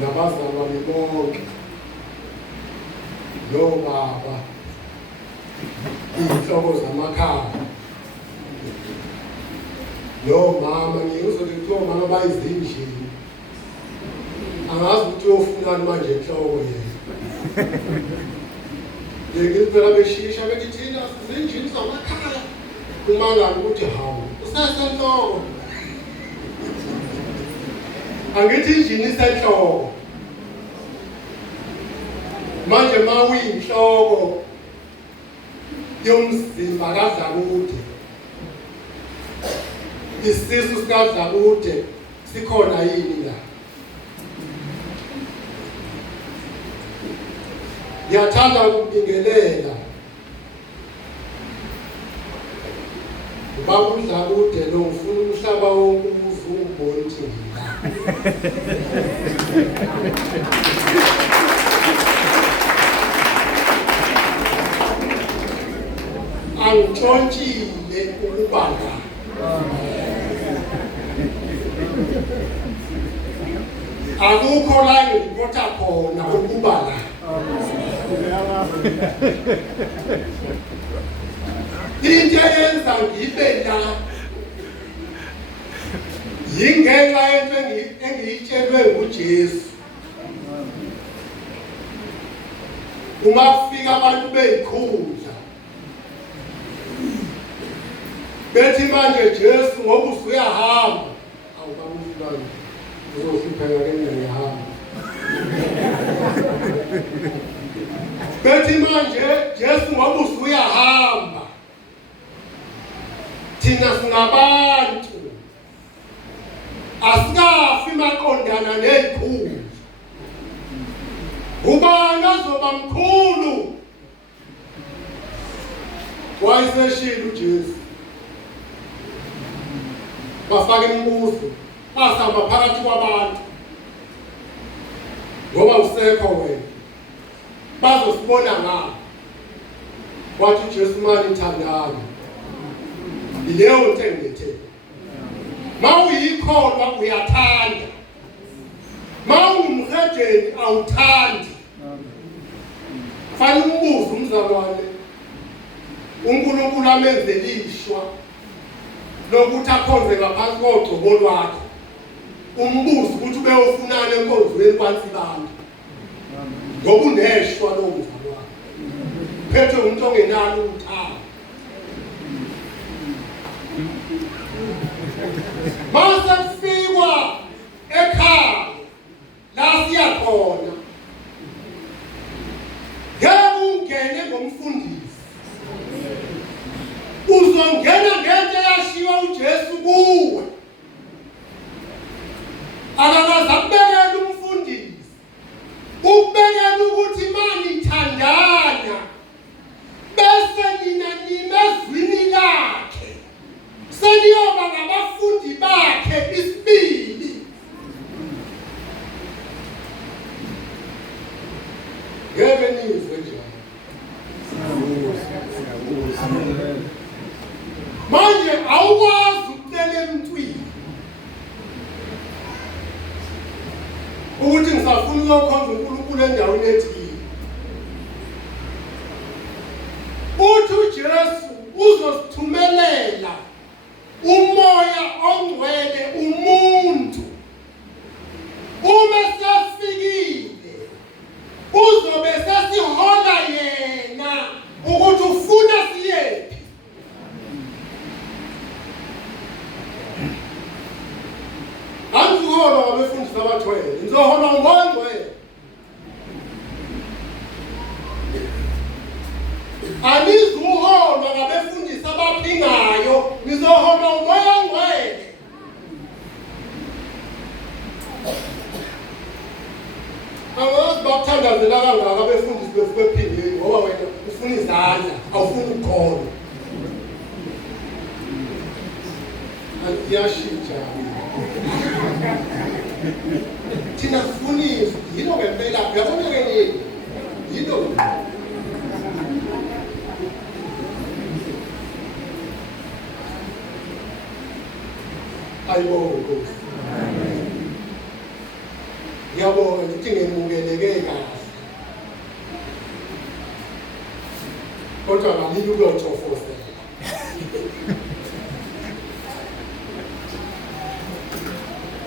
nabazalwane bonke, nobaba, izinhloko zamakhaya, nomama, ngiyozothi kuthiwa omama bayizindlini. Angazi ukuthi uyofunani manje enhloko yena. Ngizibela beshisha bethi thina sizindlini zamakhaya. Kumangani ukuthi hawu, usasenhloko. Angithi injini isenhloko. Manje mawuyinhloko yomzimba kaDlakude, isisu sikaDlakude sikhona yini la? Ngiyathanda ukubingelela ubaba uDlakude lo, ufuna umhlaba wonke uzubona ukuthi ngila. Angitshontshile ukuba la. Akukho la ngiripota khona ukuba la. Into eyenza ngibe la yingenxa yento engiyitshelwe nguJesu. Uma kufika abantu beyikhundla bethi manje Jesu ngoba usuyahamba, awukamufani uzosipheka ngiyahamba. Bethi manje Jesu ngoba usuyahamba, thina singabantu asikafi maqondana nezikhulu. Ubani azoba mkhulu? Wayeseshilo uJesu. Bafaka imibuzo, basihamba phakathi kwabantu. Ngoba usekho wena, bazosibona ngapha. Wathi uJesu manje ithandana. Ileyo nto engithe. Mawuyikholwa uyathanda. Mawumredeni awuthandi. Fanele umbuze umzalwane. uNkulunkulu amenzele ishwa lokuthi akhonze ngaphansi kogcobo lwakhe. Umbuze ukuthi ubeyofunana enkonzweni kwaNsibanda. Ngoba uneshwa lo mzalwane. Phethe umuntu ongenalo uthando. Mase kufikwa ekhaya la siya khona, ngeke ungene ngomfundisi, uzongena ngento eyashiwa uJesu kuwe. Akakaze akubekele umfundisi, ukubekela ukuthi manje ithandana, bese nina nimezwini lakhe seniyoba ngabafundi bakhe isibili. Ngeke nizwe njalo. Manje awukwazi ukucela emntwini ukuthi ngisafuna ukukhonza uNkulunkulu endaweni ethile. Uthi uJesu uzosithumelela umoya ongcwele umuntu. Uma sefikile uzobe sesihola yena ukuthi ufuna siyephi. Angizoholwa ngabefundisi abathwele, ngizoholwa ngumoya ongcwele. Anizuholwa ngabefundisi abaphingayo, ngizoholwa ngumoya ongcwele. Angazi bakuthandazela kangaka abefundisi bephindile ngoba wena ufuna izandla, awufuni ukukholwa. Iyashintsha. Thina sifundiswa yilo ngempela, uyabona ke yini? Yilo. Ayibonge Nkosi. ngiyabonga ukuthi ngemukeleke kahle kodwa ngamini ukuyothofoza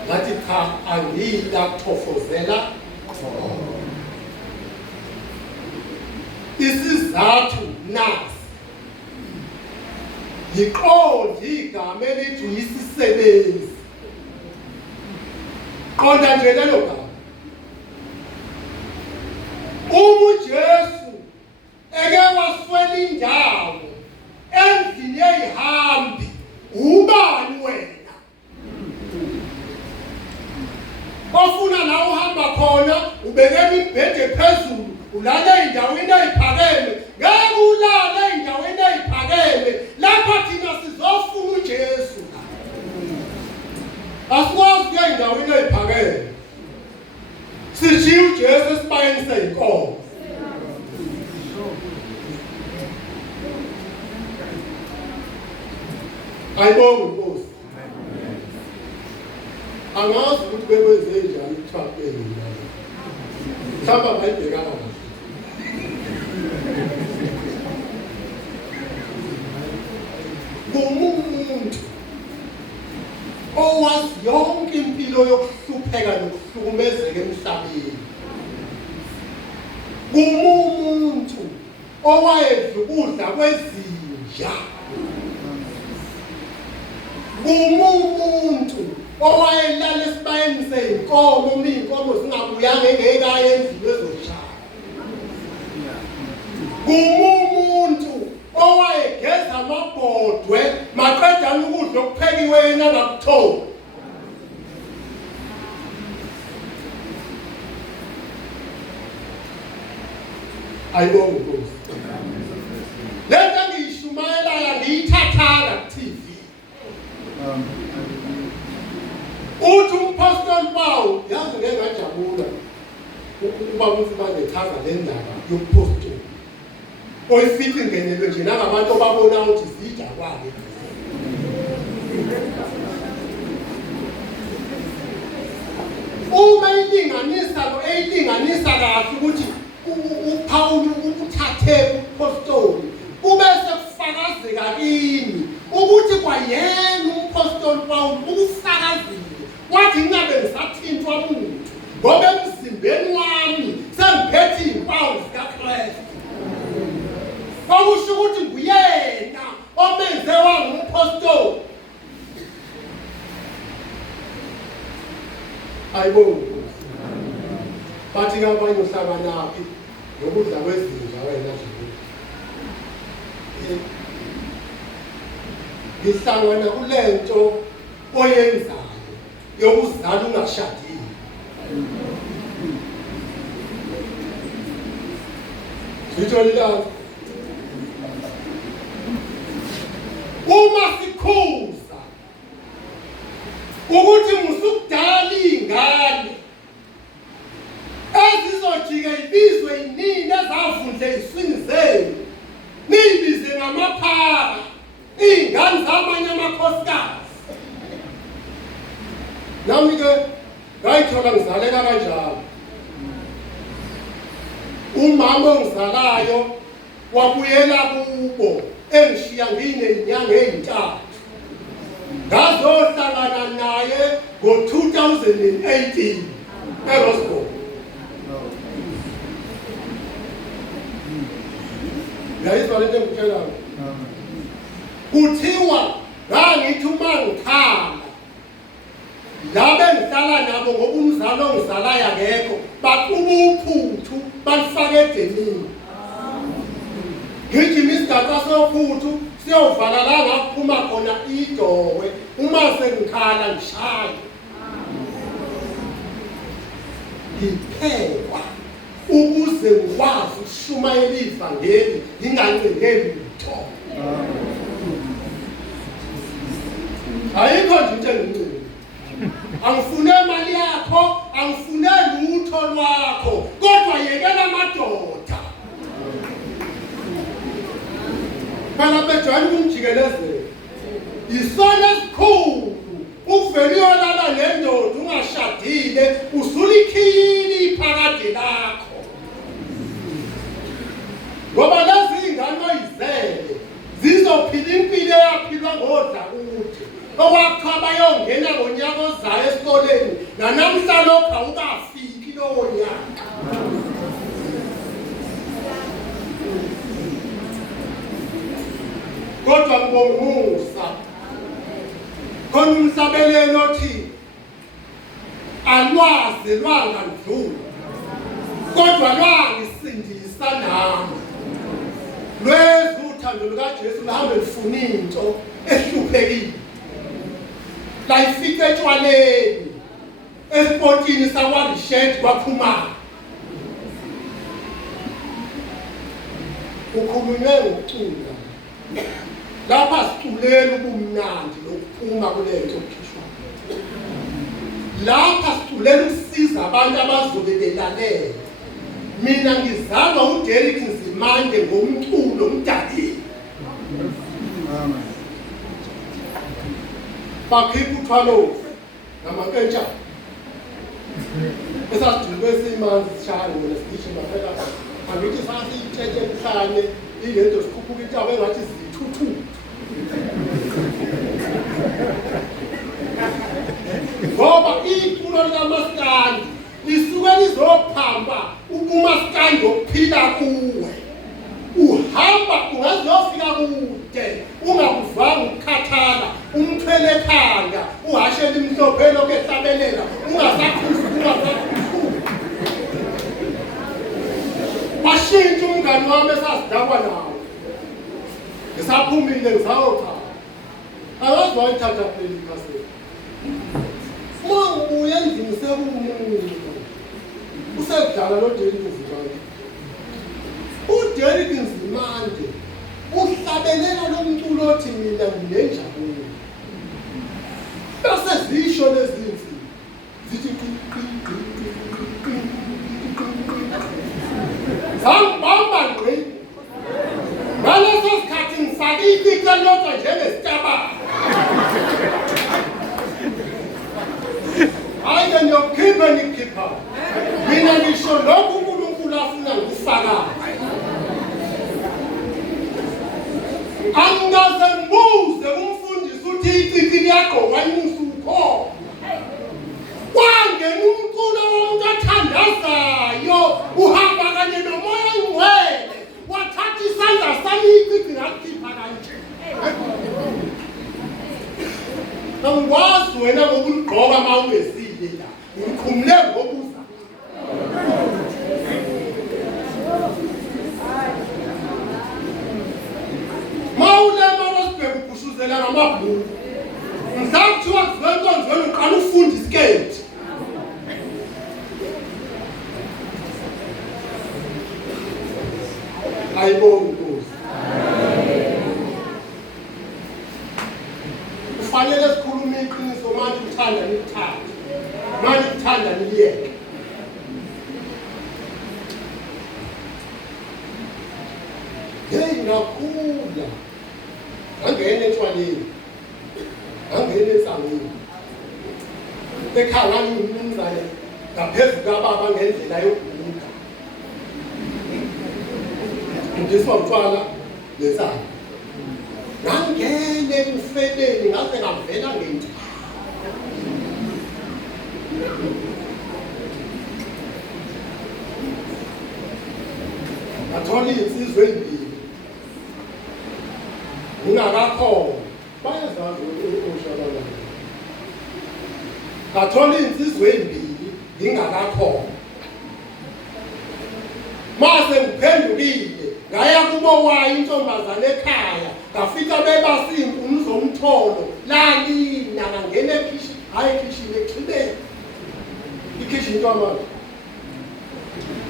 ngathi cha angiyila kuthofozela isizathu nasi yiqonde igama elithi uyisisebenzi qonda nje lelo gama uJesu eke waswela indawo endlini yezihambi ubani wena ofuna la uhamba khona ubekela ibhede phezulu ulala endaweni eziphakeme ngeke ulale endaweni eziphakeme lapha thina sizofuna uJesu asikwazi kuya endaweni eziphakeme sijiya uJesu esibayeni seyinkomo ayibonge Nkosi angazi ukuthi bekwenze njani uthapeni mhlawumbe bayibhekana kahle kumuntu owazi yonke impilo yokuhlupheka nokuhlukumezeka emhlabeni kumuntu owayedla ukudla kwezinja kumuntu owayelala esibayeni seyinkomo uma iy'nkomo zingabuyanga engekaya endlini ezoshaya kumuntu owayegeza amabhodwe maqedana ukudla okuphekiwe yena angakuthola ayibonge Nkosi lento engiyishumayelayo ngiyithathanga ku-TV uthi umpostoli Paul yazi ngeke ngajabula ukuba ukuthi banechaza le ndaba yobupostoli oyifithi ngenelwe nje nangabantu ababona ukuthi zija kwake uma eyilinganisa kahle ukuthi uPaul uthathe upostoli ubese kufakazeka kimi ukuthi kwayena umpostoli Paul ukufakazile wathi ngabe ngisathintwa umuntu ngoba emzimbeni wami sengiphethe izimpawu zikaKristu okusho ukuthi nguyena omenze wangumpostoli ayibonge bathi ngabanye uhlanganaphi nokudla kwezinja wena nje ngihlangana kulento oyenzayo yokuzala ungashadile ngitholile uma sikhuza ukuthi musukudala ingane ezizojika ibizwe inini ezavundle iswini zenu niyibize ngamaphara iy'ngane zamanye amakhosikazi nami-ke ngayithola ngizaleka kanjalo umama ongizalayo wabuyela kubo engishiya nginey'nyanga ey'ntathu ngazohlangana naye ngo-2018 eRosborn yayizwa lento engikutshelayo kuthiwa ngangithi uma ngikhala labe ngihlala nabo ngoba umzali ongizalayo akekho baquba uphuthu balifake edenini ngijima isigaxa sophuthu siyovala la ngaphuma khona idowe uma sengikhala ngishaya ngiphekwa ukuze ngikwazi ukushumayela ivangeli ngingancengeli lutho ayikho nje into engicela angifune imali yakho angifune lutho lwakho kodwa yekela amadoda phela bejwayele ukumjikelezela isona esikhulu ukuvela uyolala nendoda ungashadile usuli alikhiyini phakade lakho ngoba lezi ingane oyizele zizophila impilo eyaphilwa ngodlakude okwakha bayongena ngonyaka ozayo esikoleni nanamhla lokho awukafiki lowo nyaka kodwa ngibongusa khona umhlabelelo othi alwazi lwangandlula kodwa lwangisindisa nami lweza uthando lukaJesu luhambe lufuna into ehluphekile la ifika etshwaleni esipotini sakwarishet kwaphuma ukhulunywe ngokucula lapha siculela ubumnandi lokuphuma kulento okukhishwa lapha siculela ukusiza abantu abazobe belalela mina ngizalwa uDerek Nzimande ngomculo omdakile bakhipha uthwalo ngamankentsha esasidulwe simanzi sishaya ngone sigijima phela angithi sasithethe emhlane ilento sikhuphuka intaba engathi zithuthu ngoba iculo likaMaskandi lisuke lizophamba ukuMaskandi ophila kuwe uhamba ungazofika kude ungakuvanga ukukhathala umthwele ekhanda uhashela imhlophe lokho ehlabelela ungasakhuza washintsha umngani wami esasidakwa nawo ngisaphumile ngisawotha akazi wayithatha phela ikhasethi ubuye endlini sekumuntu usekudala noDerek Nzimande uDerek Nzimande uhlabelela lomculo othi mina nginenjabulo bese zisho lezinzi zithi zambamba ngqi ngaleso sikhathi ngifake ipica lodwa njengesitaba hayi ngiyokhipha nikhipha mina ngisho lokhu uNkulunkulu afuna ngifaka angaze ngibuze umfundisi uthi icicini yakho wayimusukho kwangena umculo womuntu athandazayo uhamba kanye nomoya ingcwele wathatha isandla sami icicini ngakhipha kanje angikwazi wena ngokuligqoka mawubesile la ngikhumule ngokuza mawulema wasibheka ubhushuzela ngamabhuku mhlawumbe kuthiwa kuzenkonzweni uqala ufunda isiketi ayibonge Nkosi kufanele sikhulume iqiniso manje uthanda nikuthanda manje uthanda niliyeke ngakhula ngangena etshwaleni ngangena esangweni ekhaya ngimnumzane ngaphezulu kababa ngendlela yokubuka ngizwa utshwala lesana ngangene emfeleni ngaze ngavela ngento ngathola insizwe ezimbili ngingakakhona bayazazi ushalala ngathola insizwe ezimbili ngingakakhona mase ngiphendukile ngaya kubo wayo intombazane ekhaya ngafika bebasimpu umzomtholo lalina ngangena ekhishi hayi ekhishi ekhibeni ikhishi into amanje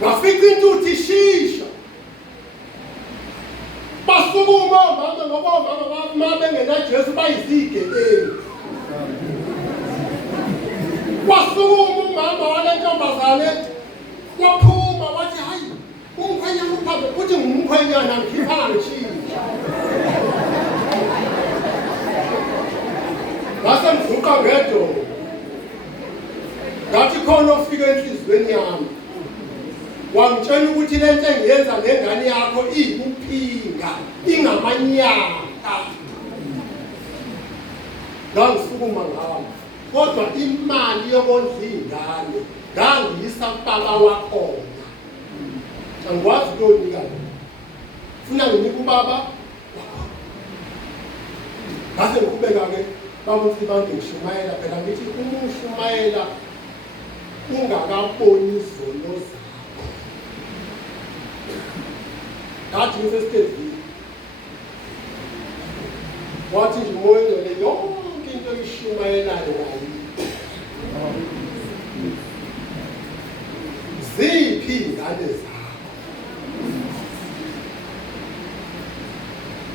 ngafika intuthu ishisha basukuma mama ngoba mama bengena Jesu bayizigebengu wasukuma umama wale ntombazane waphuma wathi hayi umkhwenyana uphambe uthi ngumkhwenyana ngikhipha ngishintsha base mvuka ngedolo ngathi khona ofika enhlizweni yami wangitshela ukuthi le nto engiyenza nengane yakho iyikuphinga ingamanyaka ngangisukuma ngawo kodwa imali yokondla ingane ngangiyisa kubaba wakhona angikwazi ukuyonika funa nginike ubaba ngase ngiqhubeka-ke babuthi bantu ngishumayela phela ngithi uma ushumayela ungakaboni izono zakho ngathi ngisesitezini wathi nje umoya engcwele yonke into oyishumayelayo ngayiyo ziphi iy'ngane zakho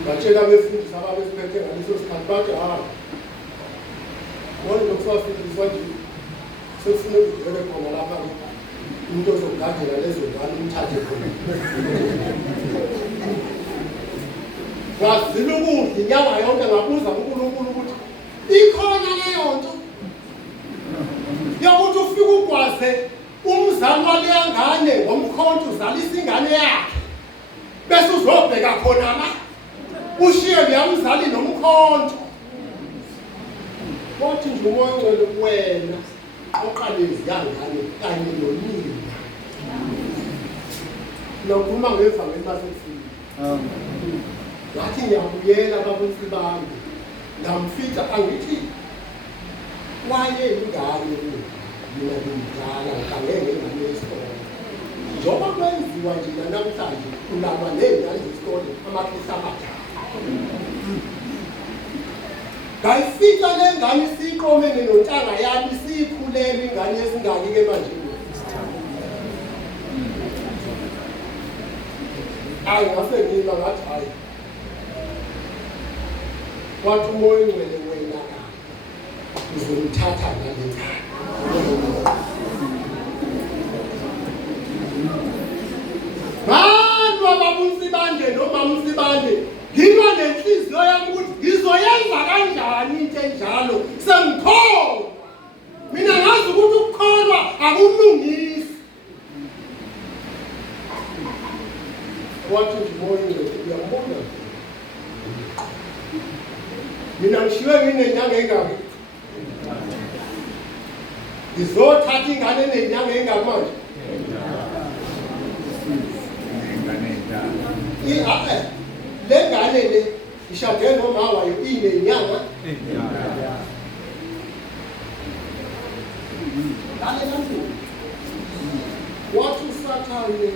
batshela abefundisi ababesiphethe ngaleso sikhathi bathi hayi bona lokusafundiswa nje sekufuna ukudwele khona lapha umuntu ozogadela lezo ngane umthathe khona wazila ukudla inyanga yonke ngabuza uNkulunkulu ukuthi ikhona leyo nto yokuthi ufike ugwaze umzali waleya ngane ngomkhonto uzalisa ingane yakhe bese uzobheka khona la ushiye leya mzali nomkhonto wathi nje umoya ongcwele wena oqalezi yangane kanye nonina nokhuluma ngevangeli lasefika ngathi ngiyabuyela babuthi bami ngamfica angithi wayeyingane mina ngimdala ngangeke ngane yesikole njengoba kwenziwa nje namhlanje kulaba ney'ngane zesikole amakhesi abadala ngayifika le ngane siyiqomene nontanga yami siyikhulele ingane yezingaki-ke manje hayi ngase ngimba ngathi hayi wathi umoya engcwele wena uzomthatha ngale ngane bantu ababumsibande nomamsibande ngilwa nenhliziyo yami ukuthi ngizoyenza kanjani into enjalo sengikholwa mina ngazi ukuthi ukukholwa akulungisi wathi umoya uyambona mina ngishiwe nginenyanga engaki ngizothatha ingane nenyanga engaki manje le ngane le ishade noma wayo inenyanga wathi usathane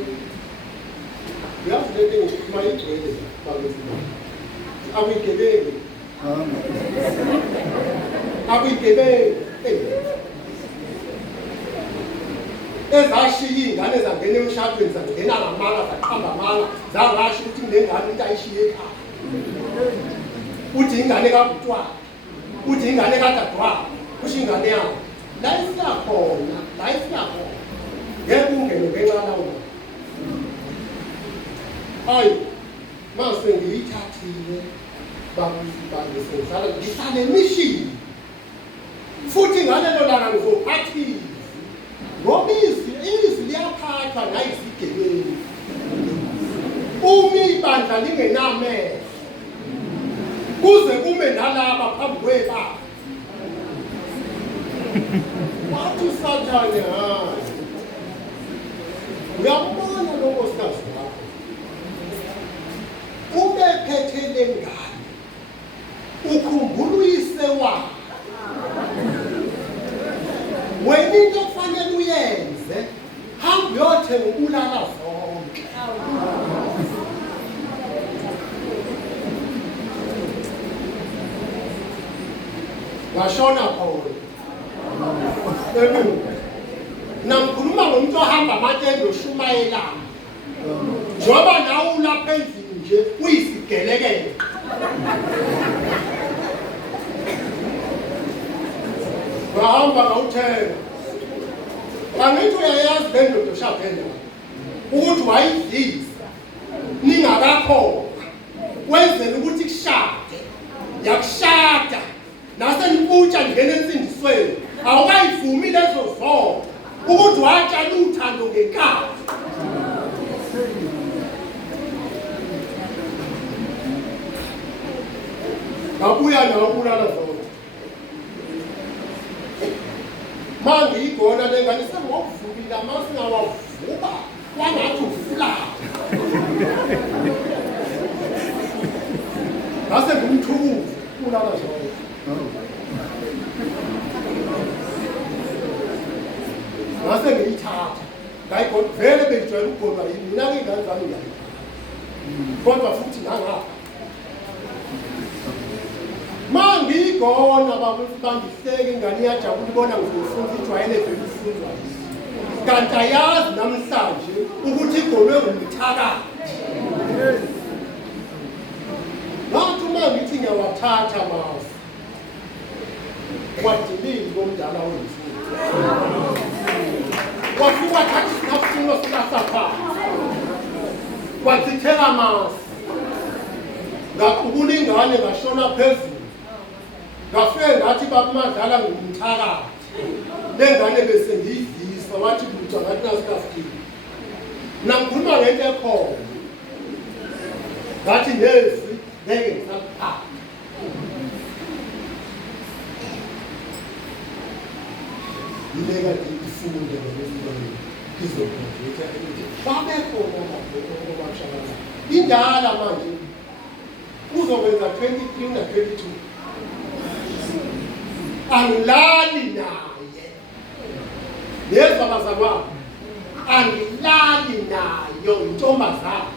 yazi le nto ngikhuluma igcwele akuyigebengu akuyigebengu ezashiya iy'ngane zangena emshadweni zangena ngamanga zaqamba amanga zangasho ukuthi ngengane into ayishiye ekhaya uthi ingane kabutwana uthi ingane kadadewabo kusho ingane yakho la isiyakhona ngeke ungene ngenqalawo hayi mase ngiyithathile babuthi ngihlale emishini futhi ngalelo langa ngizophathisa ngoba izwi liyaphathwa nayizigebengu uma ibandla lingenamehlo kuze kume nalaba phambi kwebaba wathi usathane hayi uyambona lo nkosikazi wakho ubephethe le ngane ukhumbula uyise wakhe wena into kufanele uyenze hamba uyothenga ubulala zonke washona khona namkhuluma ngomuntu ohamba amatende oshumayelayo njengoba nawe ulapha endlini nje uyisigelekele wahamba ngawuthenga angithi uyayazi le ndoda oshadela ukuthi wayidlisa ningakakhona wenzela ukuthi kushade yakushada nasenikutsha ngene ensindisweni awayivumi lezo zonke ukuthi watshala uthando ngenkani. Ngabuya nawo kulala zonke. Manje igona lengane sengokuvukile amasi ngawavuka kwangathi ufulala. Ngase ngumthukuzi kulala zonke. Ngase ngiyithatha. Ngayikho vele bengijwayele ukugona yini mina ngingane zami ngiyayithatha. Kodwa futhi ngangapha. Mangigona babuthi bangihleke ingane iyajabula ubona ngizofunda ijwayele vele ufundwa yini. Kanti ayazi namhlanje ukuthi igonwe ngumthakathi. Ngathi uma ngithi ngiyawathatha amazi wadilili komdala wemfundo. Wafika thatha isikhafuthino sikaSathane. Wathithela amazi. Ngaqubula ingane ngashona phezulu. Ngafike ngathi bakumadlala ngumthakathi. Lengane bese ngiyivisa wathi lutho ngathi nasikafikile. Nangikhuluma ngento ekhona. Ngathi nezwi ngeke ngisaphatha. Yileka ifunde ngokufanele izokwenza ukuthi babekhona lapho obashakala. Indala manje uzokwenza 23 na 22. Angilali naye. Yezwa bazalwane. Angilali nayo intombazana.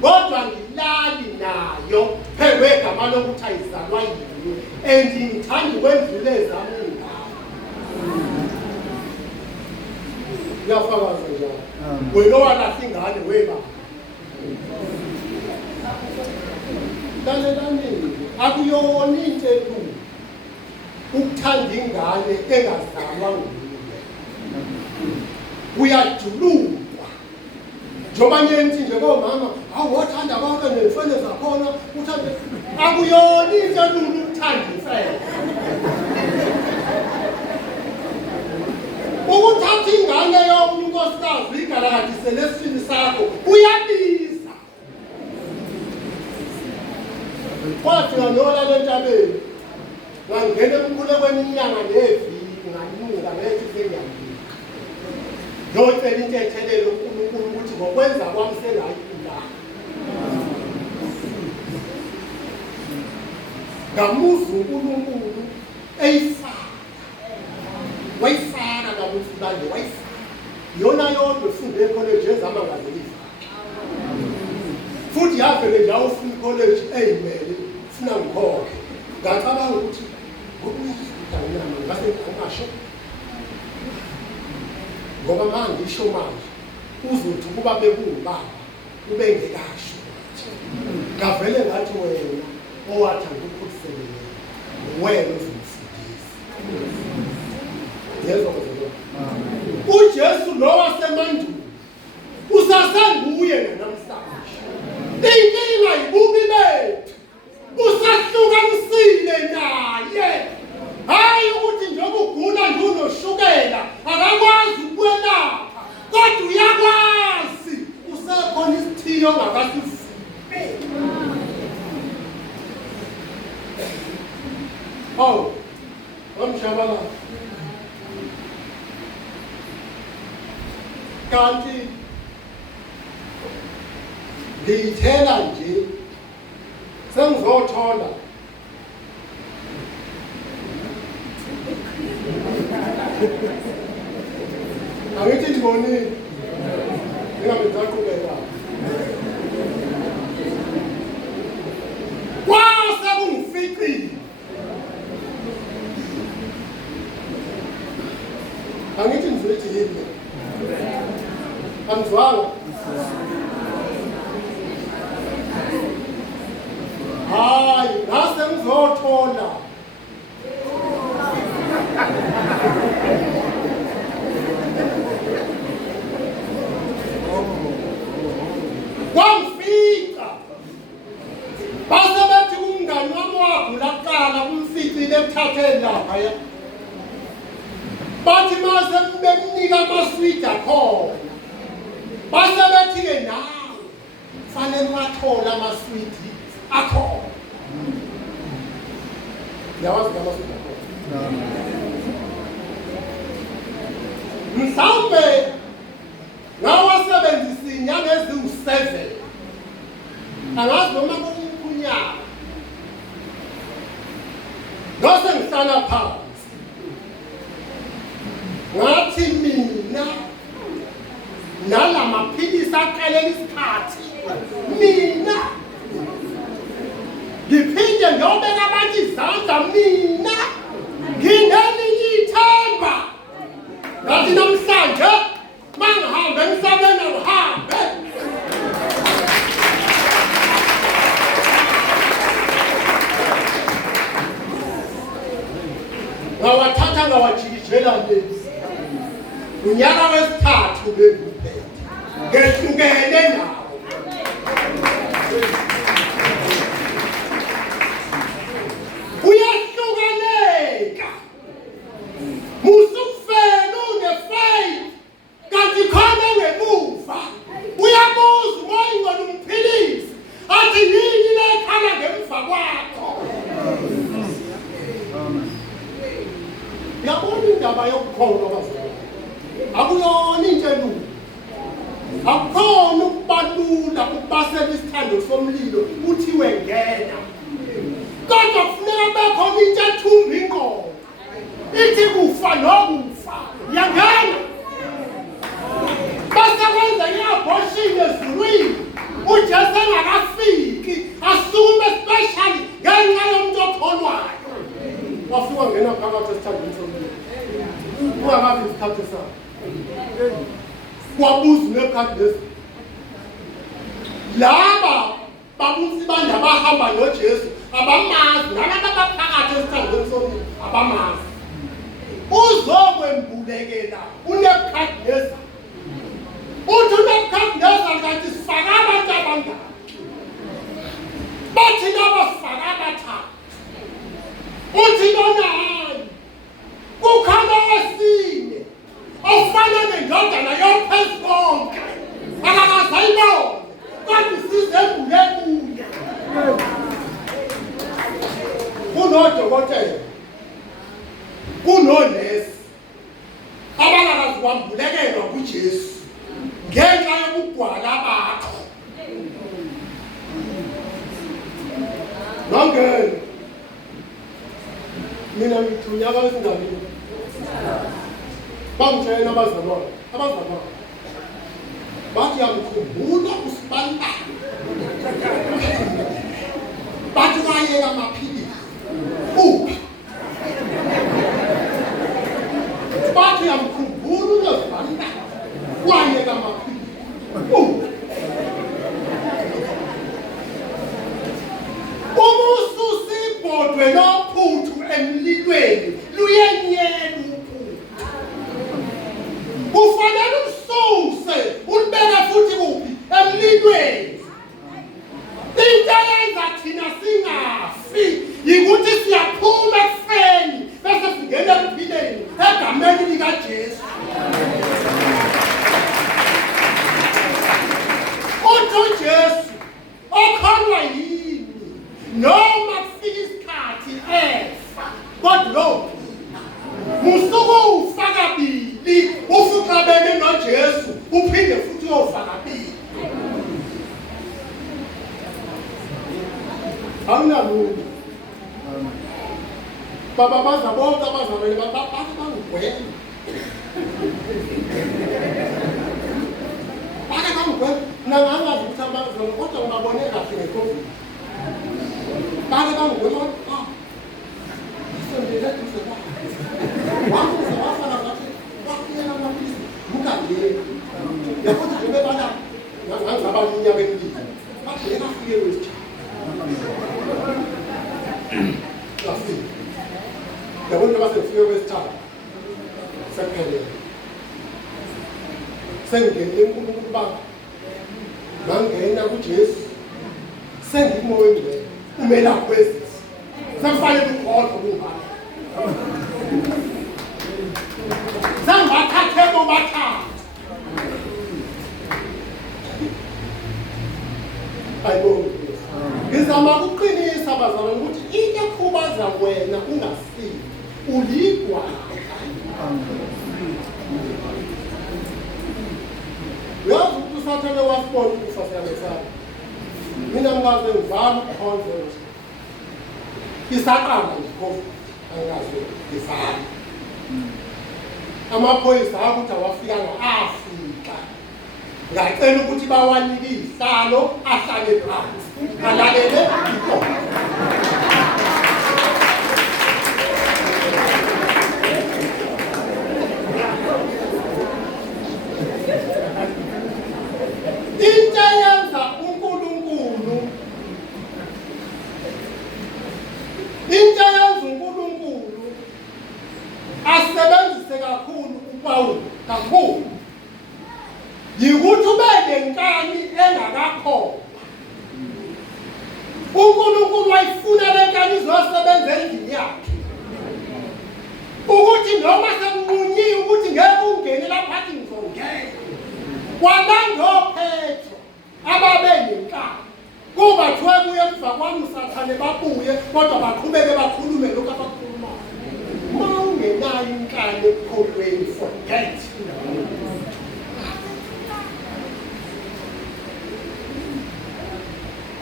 Kodwa angilali nayo phekwe igama lokuthi ayizalwa yini. Ngithanda ukwendlula ezami ingane. Ngiyafakaza njalo. Wena walahla ingane weba. Lalelani akuyona into enkulu. Ukuthanda ingane engazalwa nguwe. Uyajululwa. Njoba nyethi nje komama, awuthanda bonke nemfene zakhona, uthanda akuyona into enkulu ukuthanda imfene. Ukuthatha ingane yomunye unkosikazi igalakadise lesifini sakho uyabiza. Kwathi nganola lentabeni ngangena emkhulekweni inyanga neviki nganuka ngethi senyangeni. Ngiyocela into ethelele uNkulunkulu ukuthi ngokwenza kwami sengayikula. Ngamuza uNkulunkulu eyifaka. Wayifaka ngabufulande wayifaka. Yona yodwa efunde ecollege ezamangazelifa. Futhi yavele njawo ufuna icollege eyimele ufuna ngikhokhe. Ngacabanga ukuthi ngokuyizitanyama ngase ngiqhamasho. Ngoba manje isho manje uzothi kuba bekungibaba ube ngekasho. Ngavele ngathi wena owathanda ukukhulisela wena uzomfundisa. Yezwa kodwa. uJesu lo wasemandulo usasenguye namhlanje. Inkinga ibubi bethu. Usahlukanisile naye. Hayi ukuthi njengoba ugula nje unoshukela akakwazi ukwelapha. Kodwa uyakwazi. Usekhona isithiyo ongakasivume. Oh, wamshabalala. Kanti ngiyithela nje sengizothola angithi ngibonile ngingabe ngaqhubeka kwase kungificile angithi ngizothi yini angizwanga hayi ngase ngizothola kwamfika base bethi kumngani wami wagula kuqala kumficile emthatheni lapha ya kufanele wathola amaswidi akho. Yawazi amaswidi akho. Mhlawumbe ngawasebenzisa inyanga eziwu7. Angazi noma kunyaka. Ngase ngihlala phansi. Ngathi mina nalamaphilisi aqalela isikhathi. Mina ngiphinde ngiyobeka abantu izandla mina. Nginelinye ithemba. Ngathi namhlanje mangihambe emhlabeni ngihambe. Ngawathatha ngawajikijela lezi. Unyaka wesithathu bengiphethe. Ngehlukene nawo. Uyahlukaneka. Musufena unefaith. Kanti khona ngemuva. Uyabuza umoya umphilisi. Athi yini lekhala ngemva kwakho. Yabona indaba yokukholwa bazalwane. Akuyona into elula. Akukhona ukubalula ukubasela isithando somlilo uthiwe ngena. Kodwa kufuneka bekhona into ethumba ingqondo. Ithi kufa nokufa. Yangena. Base kwenza i-abortion ezulwini. uJesu engakafiki asukume specially ngenxa yomuntu okholwayo. Wafika ngena phakathi esithandweni somlilo. Ungakabi isikhathi sakho. Wabuza nekhadi lesi. Laba babunsi banje abahamba noJesu abamazi nalabo abaphakathi esithandweni somlilo abamazi. Uzokwembulekela unekhadi lesi. Uthi unekhadi lesi ngathi sifaka abantu abangaki. Bathi laba sifaka abathathu. Uthi lona hayi. Kukhona wesine. Ofana nendodana yophezonke. Akakazayibona. Kanti sizembule kuye. Kunodokotela. Kunonesi. Abangakazi kwambulekelwa kuJesu. Ngenxa yokugwala bakho. Nongeni. Mina ngithunyaka esingabini. Bangitshela abazalwane. Bathi yamkhumbula usibanda. Bathi wayeka amaphilisi. Uphi? Bathi yamkhumbula usibanda. Wayeka amaphilisi. Uphi? Umususibhodwe lophuthu emlilweni luyenyela uphuthu. Kufanele ususe ulibeke futhi kuphi emlilweni. Into eyenza thina singafi yikuthi siyaphuma ekufeni bese singena ekuphileni egameni likaJesu. uJesu okholwa yini noma kufika isikhathi efa kodwa musuku ufa kabili ufuqabene noJesu uphinde futhi uyofa kabili. Awunamuntu baba baza bonke abazalwane bangigwema. Nangangazi ukuthi abazalwane kodwa ngibabone kahle ngeCovid. Bangigwema isondele duze kwakho. Wabuza wafana ngathi wakuyela amaphilisi mukadeli. Yakuthi nje bebala ngangaba iminyaka emibili. Bathi yena afike wesithathu. Yabona basefike wesithathu. Sekuphelele. Sengene uNkulunkulu baba. Ngangena kuJesu. Sengimoya ngene. Umela kwesi. Sekufanele ukholwe kuba. Sangathathe bobathathu. Ayibonge. Ngizama ukuqinisa abazalwane ukuthi into ekhubaza wena ungasili uligwa. Yazi ukuthi usathane wasibona ukufa siyabesaba. Mina ngikaze ngivame ukukhonza nje. Isaqala nje COVID angazi ngivame. Amaphoyisa akuthi awafikanga afika. Ngacela ukuthi bawanike izihlalo ahlale phansi. Alalele ikhona. Into yenza uNkulunkulu asebenzise kakhulu uPawulu kakhulu yikuthi ube nenkani engakakhona. uNkulunkulu wayifuna le nkani izosebenza endlini yakhe ukuthi noma sekunqunyiwe ukuthi ngeke ungene lapha athi ngizongena. KwabangoPetro ababe nenkani kuba kuthiwe kuye emva kwami usathane babuye kodwa baqhubeke bakhulume lokhu abakhulumayo. Uma ungenayo inkani ekukholweni forget.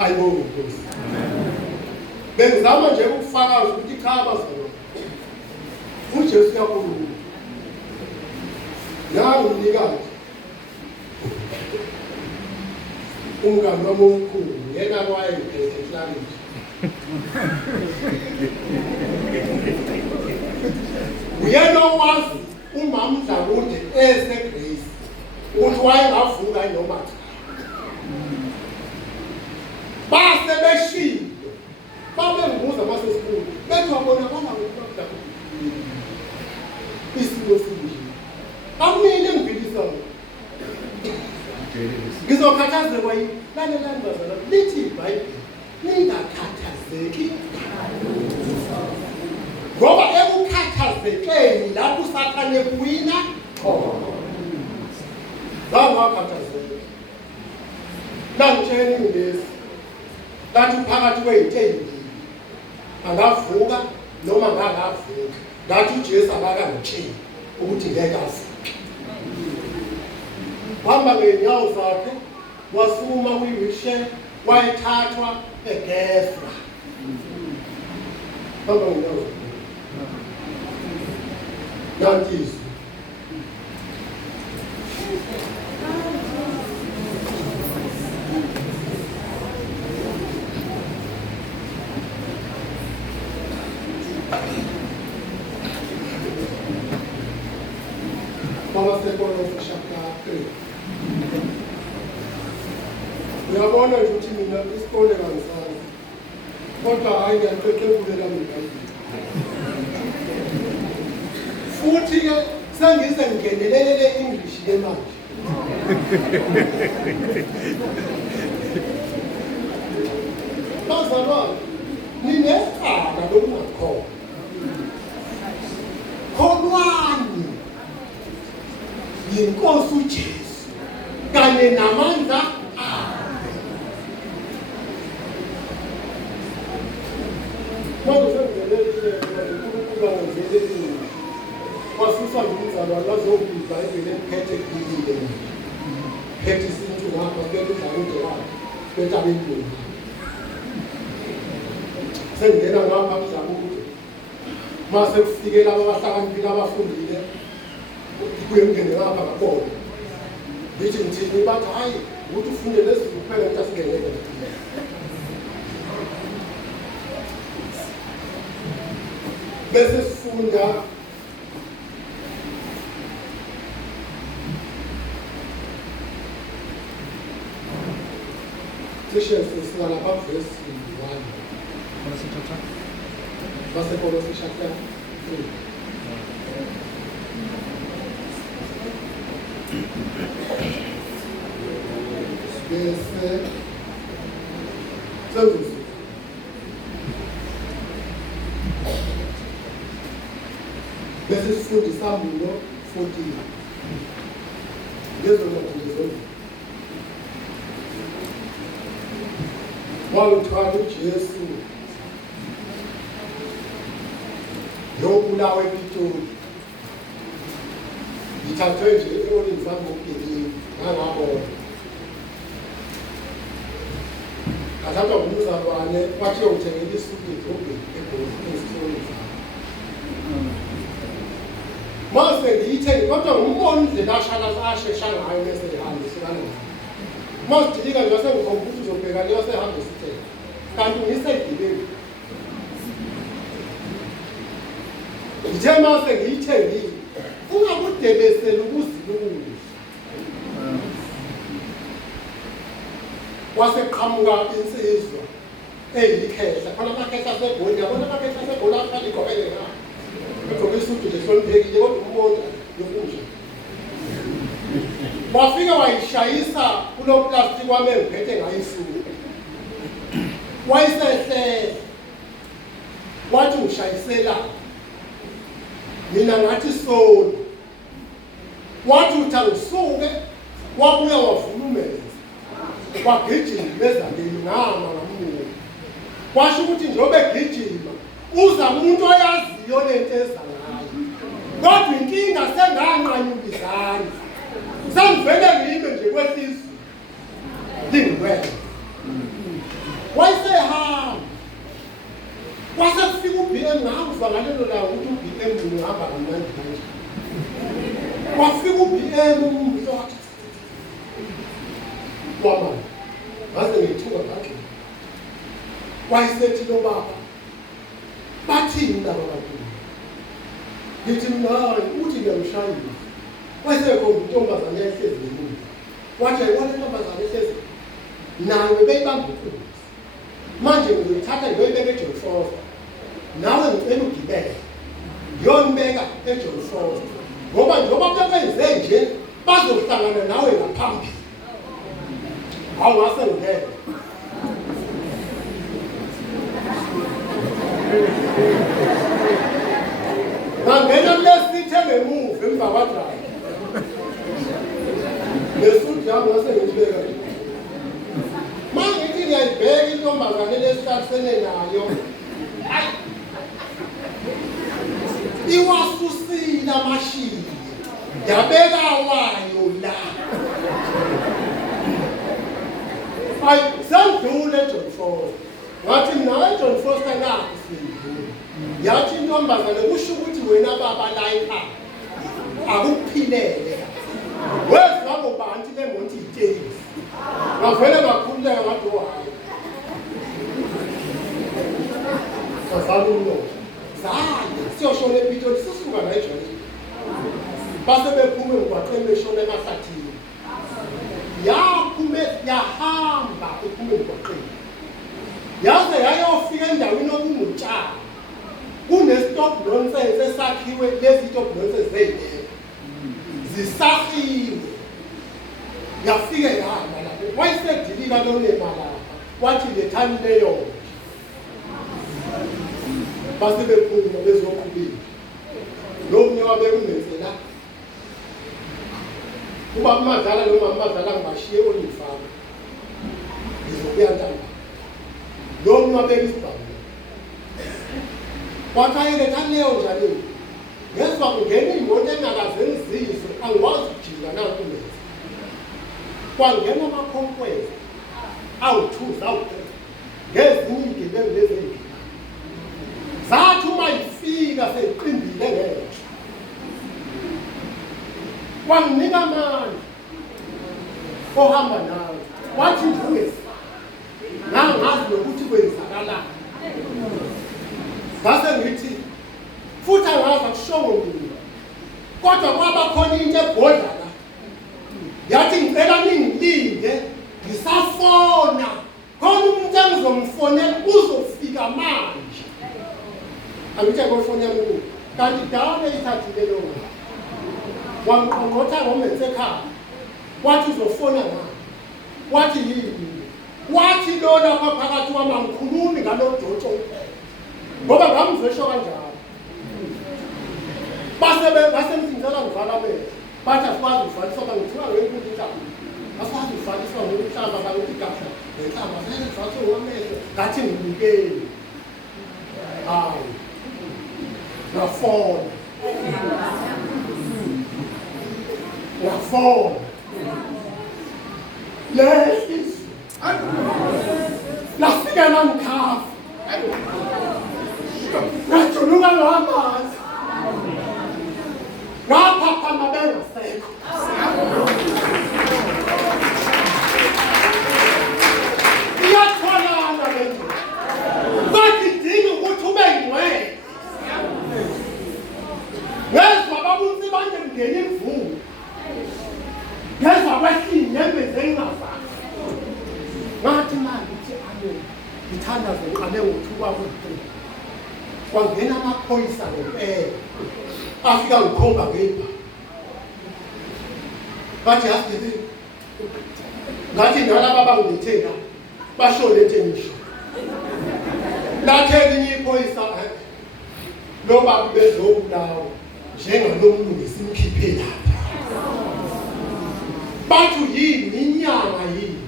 Ayibonge Nkosi. Bengizama nje ukufakaza ukuthi cha abazalwane uJesu uyakhuluma. Nawe umnikazi umngani wami omkhulu yena wayengiphethe eklarithi. Uyena owazi umama Dlakude eseGrace ukuthi wayengavuka noma cha. Base beshilo babengibuza masesikhulu bethi wabonakala ngokuba isimo sinje. Amina engiphikisayo ngizokhathazekwa yini? Lalelani bazalwane, lithi iBhayibheli ningakhathazeki ngoba ekukhathazekeni lapho usathane kuwina khona. Ngakhathazeka nangitsheni ngilesi lathi phakathi kwey'tey'mbili angavuka noma ngangavika. Ngathi uJesu akangitsheli ukuthi ngeke avuke. Wahamba ngey'nyawo zakhe wasukuma kwi-wheelchair wayethathwa egezwa. Hamba ngey'nyawo zakhe. Nanti izwi. Uyabona nje ukuthi mina isikole kangisazi kodwa hayi ngiyaqeqekulela mina. Futhi-ke sengize ngingenelele English ke manje. Bazalwane ninesicaba lokungakhona. Kholwani yiNkosi uJesu kanye namandla manje sengizelele uNkulunkulu angenzelele wasusa ngumzalwane wazokuba iBhayibheli emphethe kulile phethe isintu ngapha kubeka uDlakude wakhe betha bentombi sengena ngapha Dlakude mase kufikela abahlakaniphile abafundile kuye ngene ngapha ngabona ngithi ngithini bathi hayi ukuthi ufunde lezi kuphela ukuthi asingenele bese sifunda cishe sisika lapha verse 1 base Kolose chapter 3 bese sewuzi bese sifunda isambulo 14 lezo ncwadi lezo wangithwala uJesu yobulawa ePitoli ngithathwe nje eholini zami ngokugilini ngangabona athatha umzalwane wathi uyongithengela isudu edrobheni esitolo zami mase ngiyithenge kodwa ngumbona indlela ashesha ngayo bese ehambe ehlukana nayo masidilika nje wasengikhompyutha uzobheka leyo sehambe sithele kanti ngiseyigebengu ngithe mase ngiyithengile ungakudebeseli ukuzilungisa waseqhamuka insizwa eyikhehla khona amakhehla asegoli yabona amakhehla asegoli aphali igqokele ngayo egqoke isudu nje hloniphekile kodwa umbona yokunje wafika wayishayisa kulo plastic wami engiphethe ngayo isudu wayisehle wathi ngishayisela mina ngathi solo wathi uthi angisuke wabuya wavulumela wagijima ezandleni ngama ngamuka kwasho ukuthi njengoba egijima uza umuntu oyaziyo lento eza ngayo kodwa inkinga senganqanyula izandla sangivele ngime nje kwesizwe lingwele wayesehamba wasekufika uBM ngahamba ngalelo la ukuthi uBM ngihamba kamnandi kanje wafika uBM umhlothe wama ngaze ngithuka ngakhe wayesethi lo baba bathini laba bantu ngithi hayi uthi ngiyamshayisa wayesekho intombazane ehlezi ngemuva wathi ayibona intombazane ehlezi nawe beyibamba ukhulu manje ngiyithatha ngiyoyibeka eJohn Foster nawe ngicela ugibele ngiyonibeka eJohn Foster ngoba njengoba bekwenze nje bazohlangana nawe ngaphambili awungase ngeke ngangena kulesithe ngemuva emva kwadrayi lesuthi yami ngase ngiyibeka mangithi ngiyayibheka intombazane lesitarisene nayo iwasusile amashiya yabeka wayo la ay sandule John Foster ngathi mina John Foster nakho sindule yathi intombazane kusho ukuthi wena baba la ekhaya akuphilele wezwa ngobantu bemonti iteksi ngavele ngakhululeka ngathi hayi sasalulo zaya siyoshona ePitoli sisuka la eJoni base bephume ngwaqeme beshona emahlathini yaphume yahamba ephume ngwaqeme yaze yayofika endaweni okungutshani kune-stop nonsense esakhiwe lezi stop nonsense zey'leko zisahiwe yafike yahamba lapho wayesedilika lonemala wathi lethani leyo base bephuma bezoqhubile lokunye wabekungenzela ubaba uMadala nomama uMadala ngibashiye olifaka ngizokuya ntamba lokunye wabeka isibhamu wathayile thaleyo njalo ngezwa kungena imoto engakaze ngizizwe angikwazi ukujika nakumeza kwangena amakhonkweza awu-2 awu-3 ngezinye izigebengu lezi ey'gibana zathi uma ifika seyiqimbile ngenhla wanginika amandla ohamba nawe wathi mvungesi nangazi nokuthi kwenzakalani ngase ngithi futhi angazi akushongo mina kodwa kwabakhona into ebhodla la yathi ngicela ningilinde ngisafona khona umuntu engizomfonela uzofika manje angithi ngofona yami kanti dala ithathile lo wangiqongqotha ngomenze ekhaya wathi uzofona ngani wathi yini wathi lona kwaphakathi kwami angikhulumi ngalodotsho ngoba ngamzwesho kanjalo base mthingela ngivala amehlo bathi asikwazi ukuvaliswa bangithuka ngenkulu inhlamba asikwazi ukuvaliswa ngokuhlamba bangithi kahle ngenhlamba sengivaliswe ngamehlo ngathi ngibukeli hayi ngafona lesi lafika langikhafa ngajuluka ngamanzi ngaphapha mabengasekho iyatholana lento bathi idinga ukuthi ube ngcwele ngezwa babunzi banje ngene imvumo ngezwa kwehlini nembeze engazazi ngathi manje uthi amen ngithandaze ngiqale ngothuka ku-3 kwangena amaphoyisa ngempela afika ngikhomba ngebha bathi yasidi ngathi nalaba bangitheka basho lethe ngisho lathela inye iphoyisa lo baba bezobulawa njengalomlungisi imkhiphe lapha bathu yini inyanga yini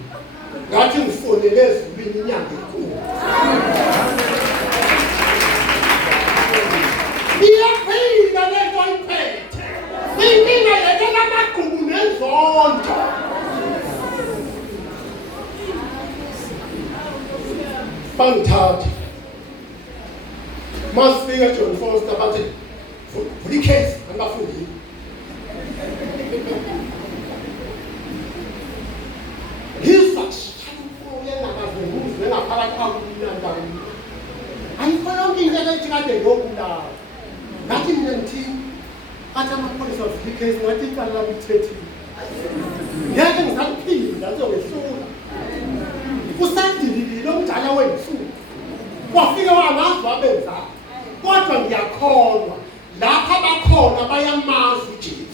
ngathi ngifonele ezulwini inyanga enkulu iyaphila lento ayiphethe inkinga yekela amagqubu nenzondo bangithatha masifika John Foster bathi for the case angafundi ayikho into lethi kade ngokulawa ngathi mina ngithini athi amaphoyisa ofike ngathi icala lami lithethile ngeke ngisaphinda ngizowehlula kusadilile omdala wensuku kwafike wamazi wabenza kodwa ngiyakholwa lapha bakhona bayamazi uJesu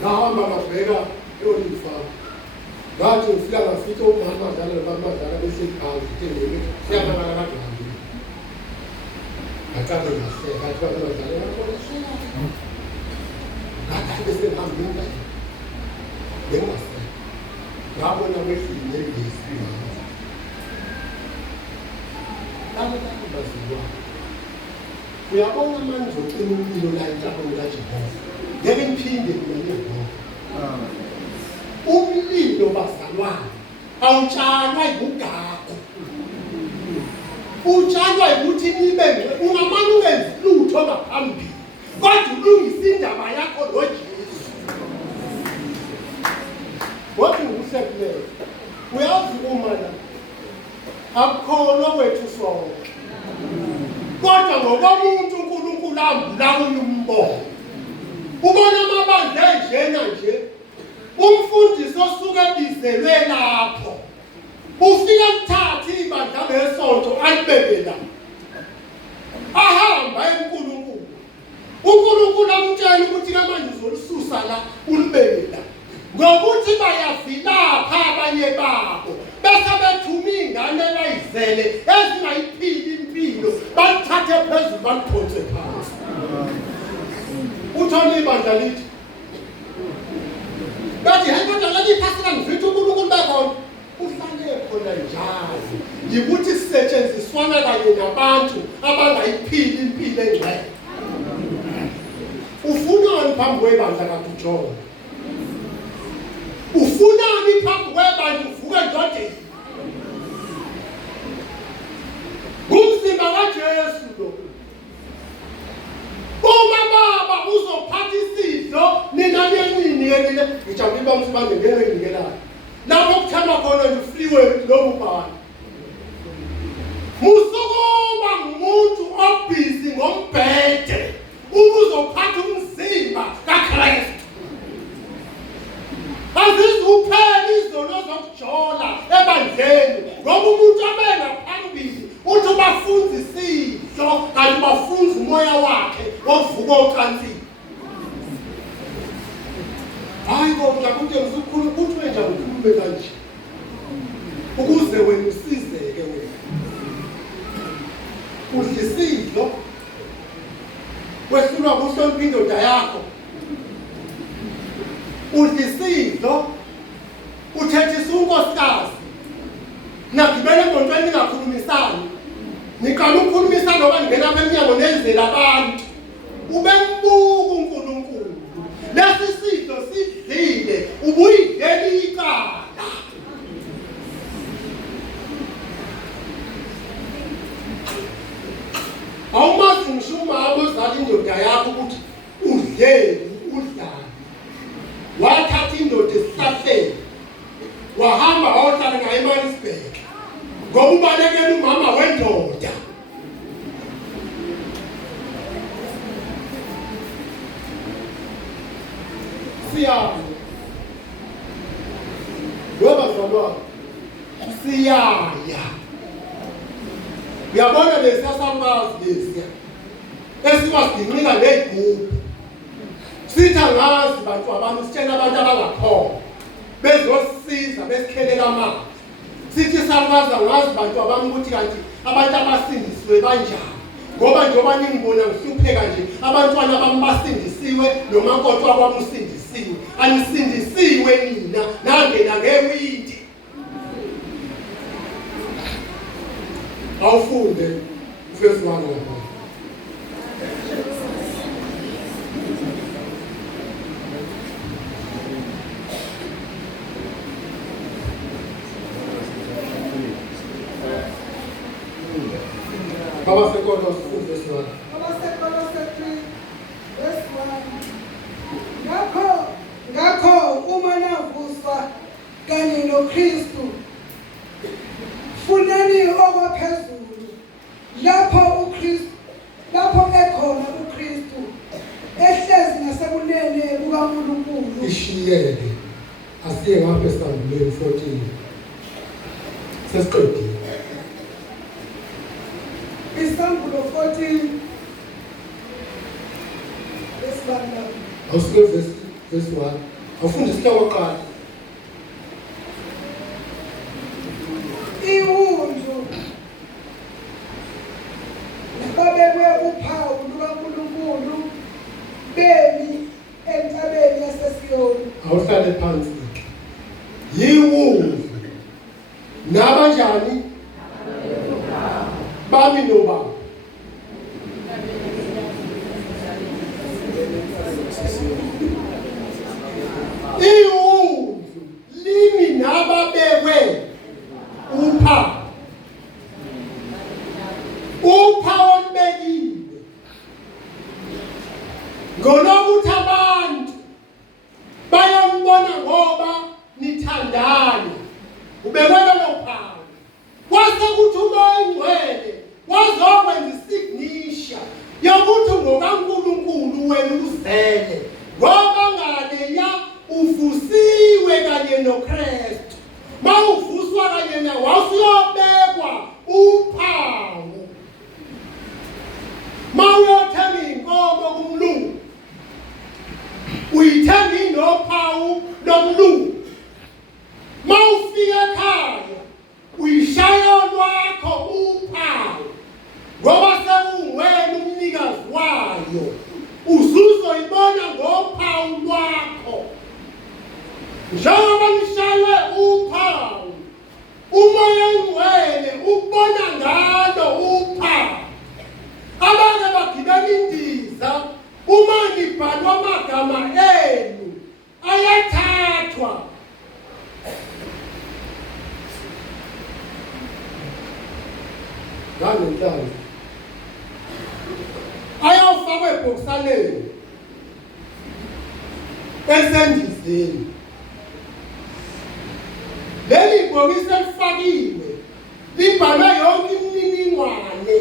ngahamba ngabheka eOlifa ngathi ngifika ngafika umama adala nabamadala besephansi thengene siyabangala kade hambile ngaqala ngahleka athi bamadala ngakho ngathi bese ngihambile ngengase ngabona kwehlile ngesimo baziwa uyabona manje ucima impilo la inhlabeni kaJehova ngeke ngiphinde mina umlilo bazalwane awutshalwa ngugagu utshalwa ukuthi nibe ungamane ungenzi lutho ngaphambili kodwa ulungise indaba yakho noJesu wathi ngusephele uyazi uma la akukhona kwethu sonke kodwa ngokomuntu uNkulunkulu ambula uyumbono ubona amabandla enjena nje umfundisi osuke ebizelwe lapho ufika kuthatha ibandla ngesonto alibekela ahamba eNkulunkulu uNkulunkulu amtshela ukuthi manje uzolisusa la ulibekela ngokuthi bayavilapha abanye babo bese bethuma ingane bayizele ezingayiphili impilo bathathe phezulu baliphonse phansi uthole ibandla lithi bathi hayikodwa leli phasela ngifithe uNkulunkulu bakhona uhlale khona njalo yikuthi sisetshenziswana kanye nabantu abangayiphili impilo engcwele ufunani phambi kwebandla kaJohn ufunani phambi kwebandla uvuka endodeni umzimba kaJesu lo uma baba uzophatha isidlo nina nyenini yekile ngijabule bamsibande ngeke nginikelayo lapho kuthama khona ufriwe lobubani musukuba ngumuntu obhizi ngombhede ubuzophatha umzimba kaKristu azizuphela izono zokujola ebandleni ngoba umuntu abena phambili uthi bafunza isidlo kanti bafunza umoya wakhe ovuka ocansini hayi kodwa kunje usukhulu ukuthi wenza ukhulume kanje ukuze wena usizeke wena udla isidlo wehlulwa kuhlonipha indoda yakho udlisidlo uthethisa unkosikazi nagibele emontweni ningakhulumisani niqala ukukhulumisana ngoba ngena apha eminyango nenzela abantu ube mbuku uNkulunkulu lesi sidlo sidlile ubuyidlela icala awumazi ngisho umama ozala indoda yakho ukuthi udleni udlani wathatha indoda esihlahleni wahamba wayohlala ngayo eMaritzburg ngoba ubalekela umama wendoda siyaya ngoba zalwa siyaya uyabona lesasamazi lesiya esiwasidinqika ngegubhu sithi angazi bantu abantu sitshela abantu abangakhona bezosiza besikhelela amanzi sithi samazi angazi bantu abantu ukuthi kanti abantu abasindisiwe banjani ngoba njengoba ningibona ngihlupheka nje abantwana bami basindisiwe nomakoti wakwami usindisiwe anisindisiwe nina nangena ngewindi awufunde ufesi wami ngapha Baba sekolo sifunde sona. Baba sekolo sethu wesibani. Ngakho uma navuswa kanye noKristu funani okwaphezulu lapho ekhona uKristu ehlezi ngasekunene kukaNkulunkulu. Ishiyeke asiye ngapha esambuleni 14. Sesiqedile. Isambulo 14 lesibani. Awusuke verse 1. Awufunde isihloko qala. Ihunju babekwe uphawu lukaNkulunkulu bemi entabeni yaseSiyoni. Awuhlale phansi. Yiwundlu nabanjani bami nobaba ihundlu limi nababekwe uphawu olubekile ngolokuthi abantu bayambona ngoba nithandana ubekwe lelo phawu kwase kuthi umoya ingcwele wazokwenza isignisha yokuthi ngokaNkulunkulu wena uzele ngoba ngale ya uvusiwe kanye noKristu mawuvuswa kanye naye wasuyobekwa uphawu mawuyothenga inkomo kumlungu uyithenga inophawu lomlungu mawufika ekhaya uyishaya lwakho uphawu ngoba sekuwena umnikazi wayo uzuzoyibona ngophawu lwakho njengoba nishaywe uphawu umoya ingcwele ubona ngalo uphawu abanye bagibela indiza uma nibhalwa amagama enu ayathathwa nganenhlamba ayawufakwa ebhokisaneni esendizeni leli bhokisi elifakiwe libhalwe yonke imininingwane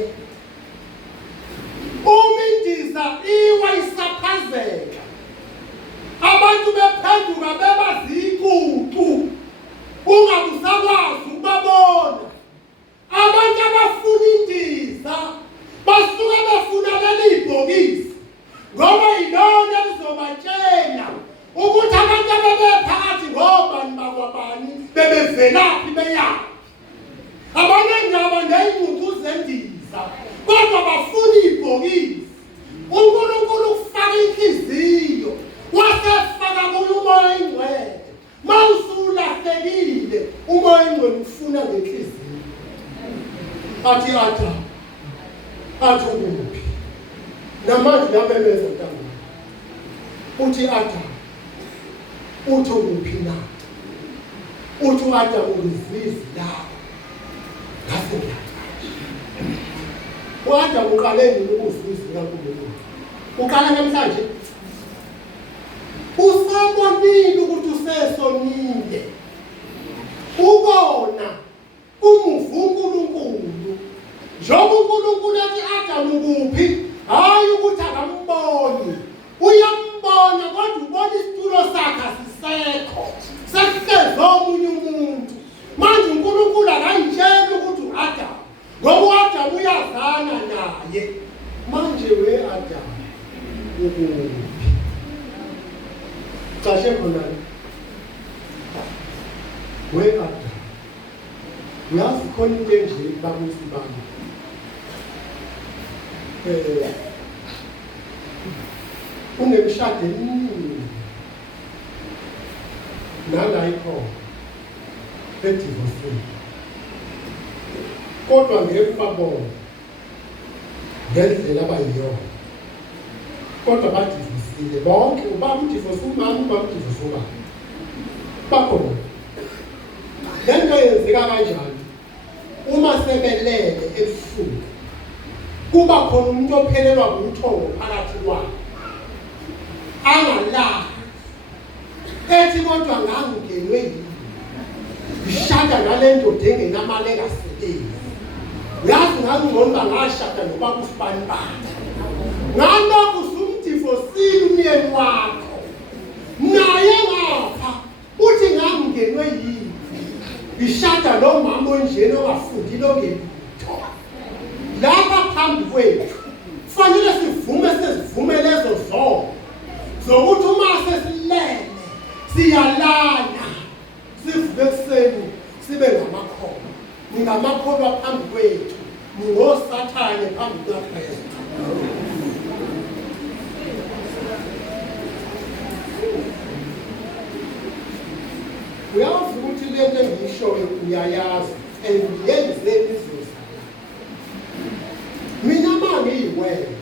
uma indiza iwa isaphazeka abantu bephenduka bebazicucu ungabusakwazi ukubabona abantu abafuna indiza basuke befuna leli bhokisi ngoba yilona lizobatshela ukuthi abantu ababephakathi ngobani bakwabani bebevelaphi beyaphi abanendaba ney'ncucu zendiza kodwa bafuna ibhokisi uNkulunkulu ukufaka inhliziyo wasefaka kuyo umoya Adam athi ukuphi namanje yabemeza ntanga uthi Adam uthi ukuphi na uthi Adam ulizizi la ngasengiyazi uAdam uqale nini ukuzizwa kaNkulunkulu uqala namhlanje usabonile ukuthi usesonile ubona umuvu uNkulunkulu njengoba uNkulunkulu athi Adam ukuphi hayi ukuthi akamboni uyambona kodwa ubona isitulo sakhe asisekho sekuhleze omunye umuntu manje uNkulunkulu akayitshela ukuthi uAdam ngoba uAdam uyazana naye manje weAdam ukuphi cashe khona weAdam uyazi khona into enje babusi bami unemshado eminingi nala ikhona edivorce kodwa ngeke babone ngendlela abayiyona kodwa badivosile bonke ubaba udivose umama ubaba udivose ubaba bakhona lento yenzeka kanjani uma sebelele ebusuku kuba khona umuntu ophelelwa ubuthongo phakathi kwabo angalala ethi kodwa ngangenwe yini ishada nalento engenamaleka sebenzi uyazi ngangibona ngashada nobaba usibani bakhe ngalokho usumdivosile umyeni wakho naye ngapha uthi ngangenwe yini ishada lo mama onjeni ongafundile ongelutho lapha phambi kwethu kufanele sivume lezo zonke zokuthi uma sesilele siyalana sivuke ekuseni sibe ngamakhoba ningamakhoba phambi kwethu ningosathane phambi kukaKristu uyazi ukuthi lento engiyishoyo uyayazi engiyenzeni izuza mina mangiyiwele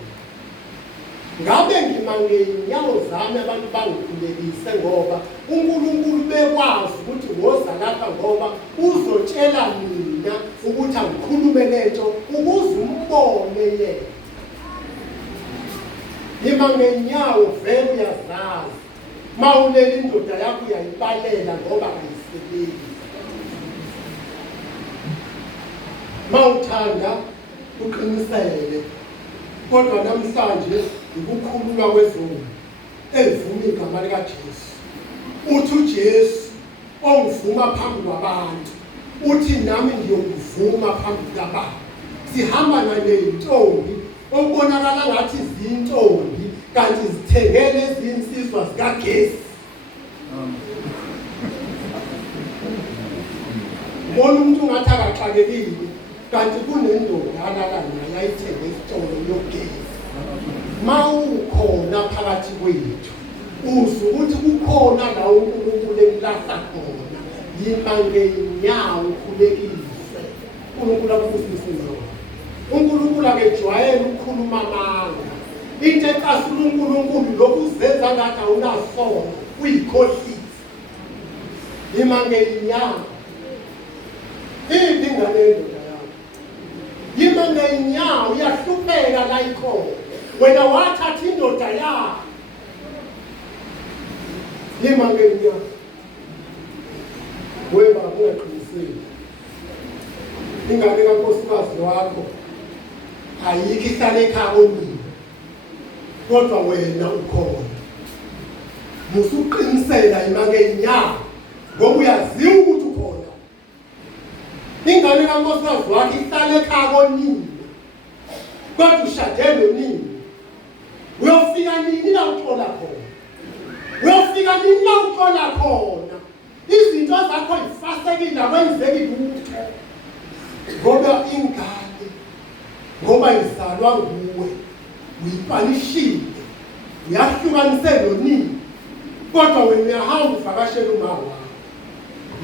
ngabe ngimange inyawo zami abantu bangikhulekise ngoba uNkulunkulu bekwazi ukuthi woza lapha ngoba uzotshela mina ukuthi angikhulume lento ukuze umbone yena ngimange inyawo vele uyazazi mawulele indoda yakho uyayibalela ngoba kayisebenzi mawuthanda uqinisele kodwa namhlanje ukukhululwa kwezulu evuma igama lika Jesu uthi uJesu ongivuma phambi kwabantu uthi nami ngiyokuvuma phambi kwabantu sihamba naleyintombi okubonakala ngathi izintombi kanti zithengele izinsizwa zikaGesi bona umuntu ngathi akaxakekile kanti kunendoda alala naye ayithenge isitolo yogesi mawukhona phakathi kwethu uzwe ukuthi kukhona la uNkulunkulu emlahla khona yima ngenyawo ukhulekise uNkulunkulu akufisise nawe uNkulunkulu akejwayele ukukhuluma amanga into ecasula uNkulunkulu lokhu uzenza ngathi awunasono uyikhohlisa yima ngenyawo ingane yendoda yakho yima ngenyawo uyahlupheka la ikhona wena wathatha indoda yakho yima ngenyawo weba ungaqiniseki ingane kankosikazi wakho ayikho ihlale ekhaya konini kodwa wena ukhona musuqinisela yima ngenyawo ngoba uyaziwa ukuthi ukhona ingane kankosikazi wakho ihlale ekhaya konini kodwa ushade nonini uyofika nini la uthola khona uyofika nini la uthola khona izinto zakho ifasekile akwenzeki lutho ngoba ingane ngoba izalwa nguwe uyipanishile uyahlukanise nonini kodwa wena uyahamba uvakashela umama wakho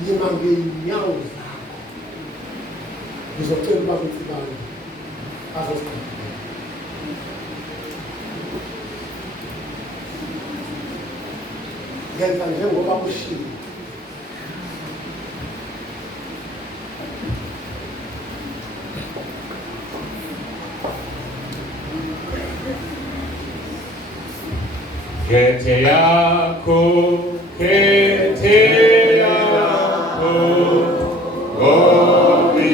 yima ngenyawo zakho ngizocela ubaba uSibani azosikhangela. Ngenza njengoba kushilo. Kete yako, ngobindlela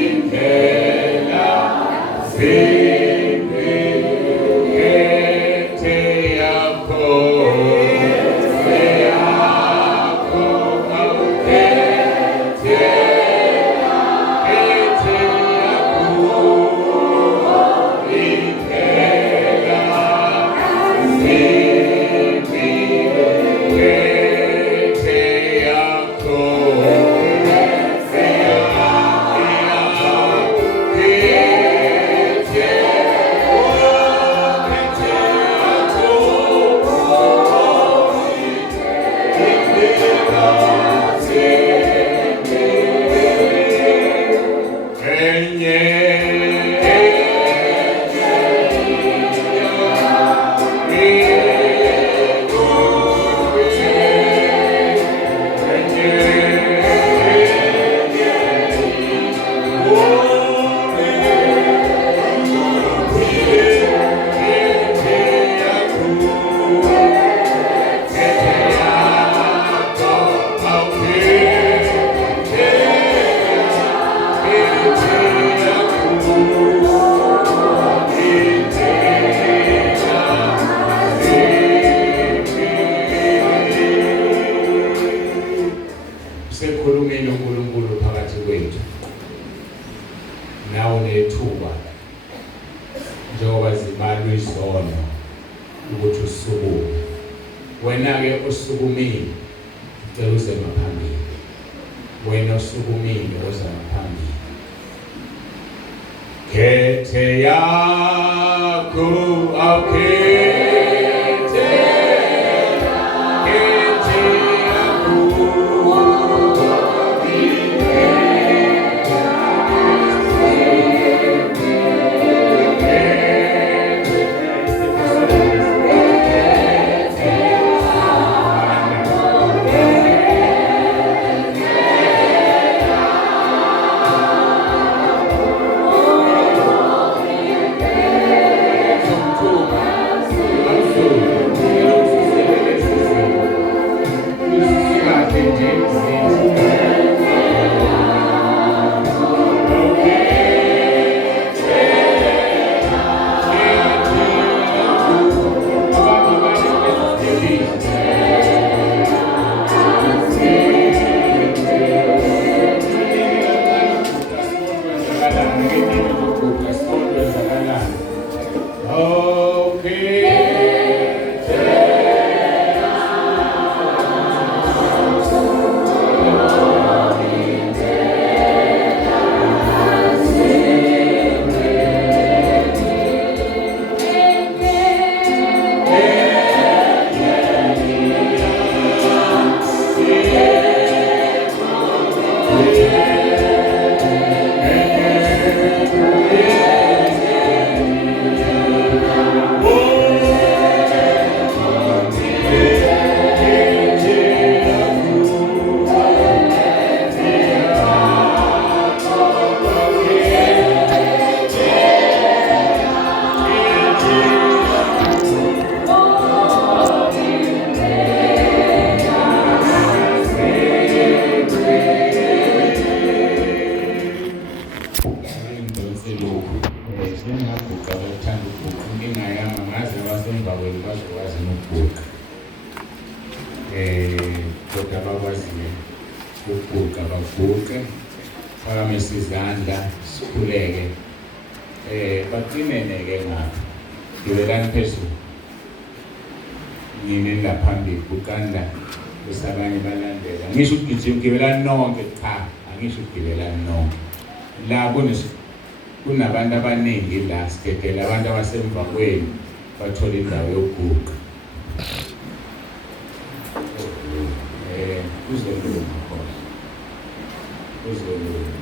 zimbi. Kete yako, sekhulumile uNkulunkulu phakathi kwethu. Nawe nethuba njengoba zibalwe izono ukuthi usukume. Wena-ke usukumile, ucela uze ngaphambili. Wena usukumile uze ngaphambili. Kete yakho awukhethe. Kodwa bakwaziyo ukuguqa baguqe, phakamise izandla sikhuleke. Baqinene-ke ngapha, gibelani phezulu. Nine la phambili kuqanda bese abanye balandela. Angisho ukugijima gibelani nonke, cha, angisho ukugibelani nonke. La kunabantu abaningi la sigedela abantu abasemva kwenu bathola indawo yokuguqa. Uzolunga khona. Uzolunga.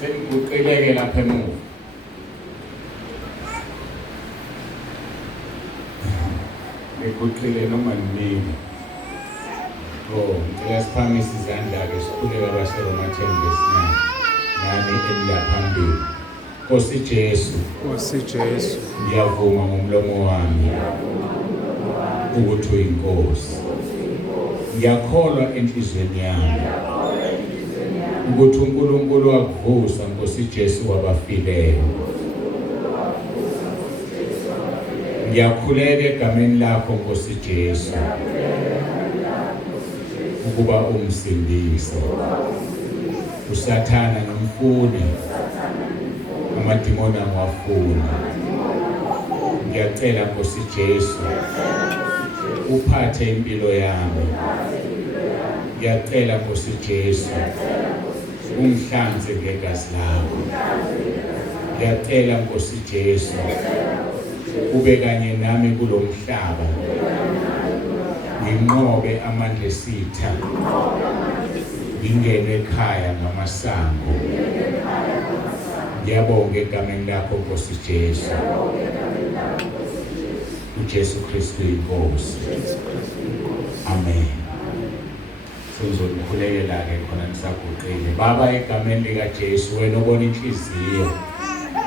Sengiguqileke lapha emuva. Ngiguqile noma nini. Ngicela siphamise izandla-ke sikhuleke abaseRoma 10:9. Nani eliyaphambili. Nkosi Jesu. Ngiyavuma ngomlomo wami ukuthi uyinkosi. Ngiyakholwa enhlizweni yami ukuthi uNkulunkulu wakuvusa Nkosi Jesu wabafileyo. Ngiyakhuleka egameni lakho Nkosi Jesu ukuba umsindise. Usathana nomfuni, amadimoni angawafuni. Ngiyacela Nkosi Jesu uphathe impilo yami. Ngiyacela Nkosi Jesu ungihlanze ngegazi lakho. Ngiyacela Nkosi Jesu ube kanye nami kulomhlaba. Nginqobe amandla esitha. Ngingene ekhaya ngamasango. Ngiyabonga egameni lakho Nkosi Jesu. uJesu Kristu inkosi. Amen. Sizokhulekela-ke khona nisaguqile. Baba egameni likaJesu wena obona inhliziyo.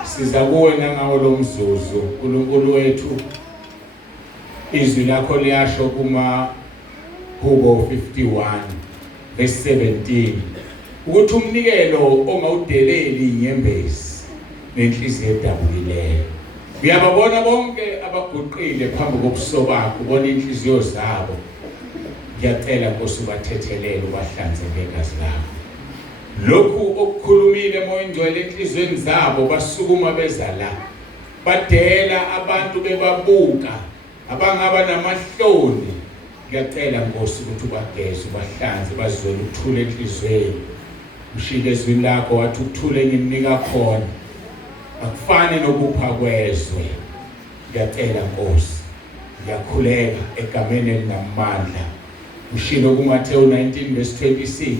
Siza kuwe nangawo lo mzuzu uNkulunkulu wethu. Izwi lakho liyasho kumaHubo 51:17 ukuthi umnikelo ongawudeleli inyembezi nenhliziyo edabukileyo. Uyababona bonke abaguqile phambi kobuso bakho, ubona inhliziyo zabo. Ngiyacela Nkosi ubathethelele ubahlanze ngegazi lakho. Lokhu okukhulumile emoyeni ngcwele enhlizweni zabo basukuma beza la. Badela abantu bebabuka abangaba namahloni. Ngiyacela Nkosi ukuthi ubageze ubahlanze bazizwe ukuthula enhlizweni. Ushilo ezwini lakho wathi ukuthule ngimnika khona akufane nokupha kwezwe. Ngiyacela Nkosi, ngiyakhuleka egameni elinamandla. Ushilo kuMathewu 19:26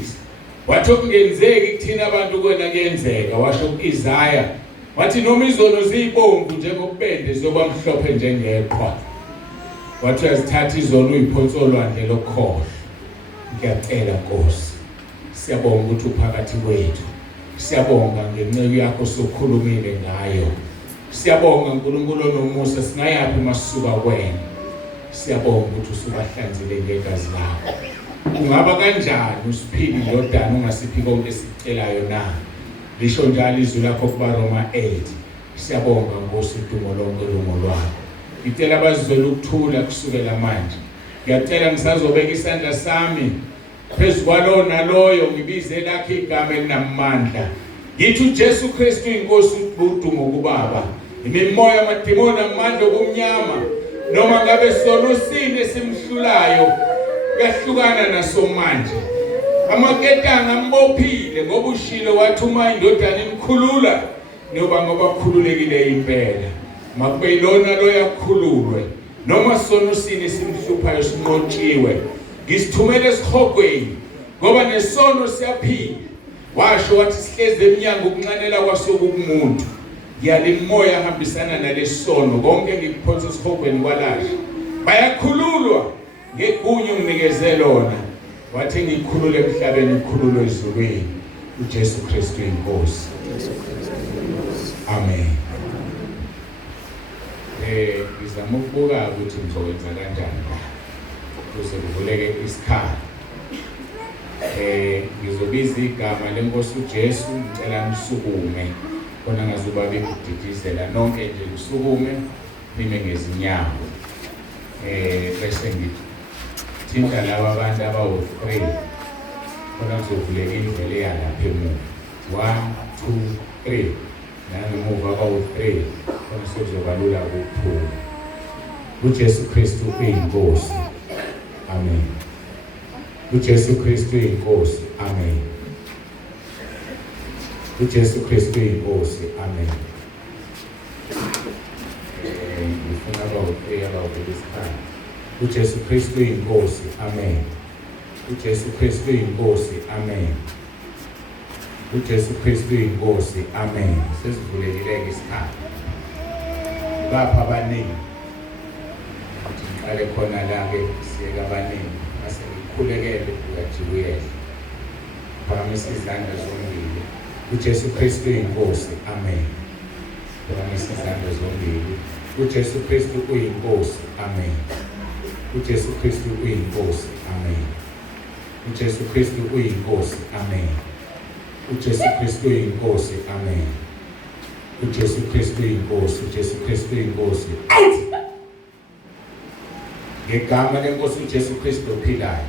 wathi okungenzeki kuthina abantu kwena kuyenzeka. Washo kuIsaya wathi noma izono ziyibomvu njengobende ziyoba mhlophe njengeqhwa. Wathi uyazithatha izono uyiphonsa olwandle lokhohlo. Ngiyacela Nkosi, siyabonga ukuthi uphakathi kwethu. Siyabonga ngenceku yakho sokhulumile ngayo. Siyabonga uNkulunkulu onomusa singayaphi masisuka kwena. Siyabonga ukuthi usubahlanzile ngegazi lakho. Kungaba kanjani usiphile indodana ungasiphi konke esicelayo na? Lisho njalo izwi lakho kubaRoma 8. Siyabonga Nkosi udumo lonke lumo lwakho. Ngicela abazizwela ukuthula kusukela manje. Ngiyacela ngisazobeka isandla sami phezu kwalo naloyo ngibize lakhe igama elinamandla. Yithi uJesu Kristu inkosi udumo kuBaba. Imimoya amadimoni amandla okumnyama noma ngabe sonosini esimhlulayo kuyahlukana naso manje. Amaketanga ambophile ngoba ushilo wathi uma indodana imkhulula noba ngoba khululekile impela. Makube ilona lo yakhululwe noma sonosini simhluphayo sinqotshiwe. Ngisithumele esihogweni ngoba nesono siyaphila. Washo wathi sihleze eminyango ukunxanela kwasokumuntu. Ngiyalimoya ahambisana nalesono konke ngikuphonsa esihogweni kwalasha. Bayakhululwa ngegunyo nginikeze lona. Wathi ngikhulule emhlabeni ngikhululwe ezulwini. uJesu Kristu inkosi. Amen. Ngizama ukubuka ukuthi ngizokwenza kanjani ukuze kuvuleke isikhala. Ngizobiza igama lenkosi uJesu, ngicela nisukume khona ngazuba bekudidizela nonke nje usukume nime ngezinyawo. Bese ngithinta laba abantu abawu-3 khona kuzovuleka indlela eyalapha emuva. 1, 2, 3 nangemuva abawu-3 khona sekuzobalula ukuphuma. uJesu Kristu uyinkosi. Amen. uJesu Kristu uyinkosi. Amen. uJesu Kristu uyinkosi. Amen. Ngifuna abawu-3 abavula isikhala. uJesu Kristu uyinkosi. Amen. uJesu Kristu uyinkosi. Amen. uJesu Kristu inkosi. Amen. Sesivulekile isikhathi. Bapha abaningi. Siqale khona la ke siyeka abaningi. Mase ngikhulekele ukajikuyela. Phakamisa izandla zombili. uJesu Kristu inkosi. Amen. Phakamisa izandla zombili. uJesu Kristu uyinkosi. Amen. uJesu Kristu uyinkosi. Amen. uJesu Kristu uyinkosi. Amen. uJesu Kristu uyinkosi. Amen. uJesu Kristu uyinkosi. uJesu Kristu uyinkosi. Ngegama lenkosi uJesu Kristu ophilayo.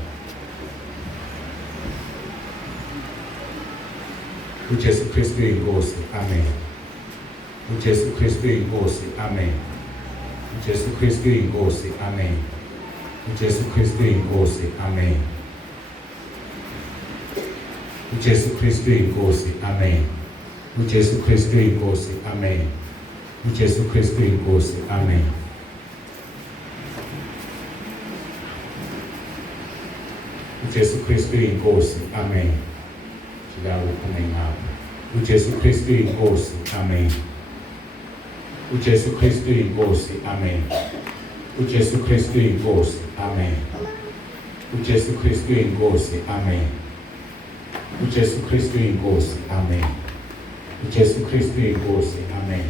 uJesu Kristu uyinkosi. Amen. uJesu Kristu uyinkosi. Amen. uJesu Kristu uyinkosi. Amen. uJesu Kristu uyinkosi. Amen. uJesu Kristu inkosi. Amen. uJesu Kristu inkosi. Amen. uJesu Kristu inkosi. Amen. uJesu Kristu inkosi. Amen. Silawo kume ngapha. uJesu Kristu inkosi. Amen. uJesu Kristu inkosi. Amen. uJesu Kristu inkosi. Amen. uJesu Kristu inkosi. Amen. uJesu Kristu inkosi. Amen. uJesu Kristu inkosi. Amen.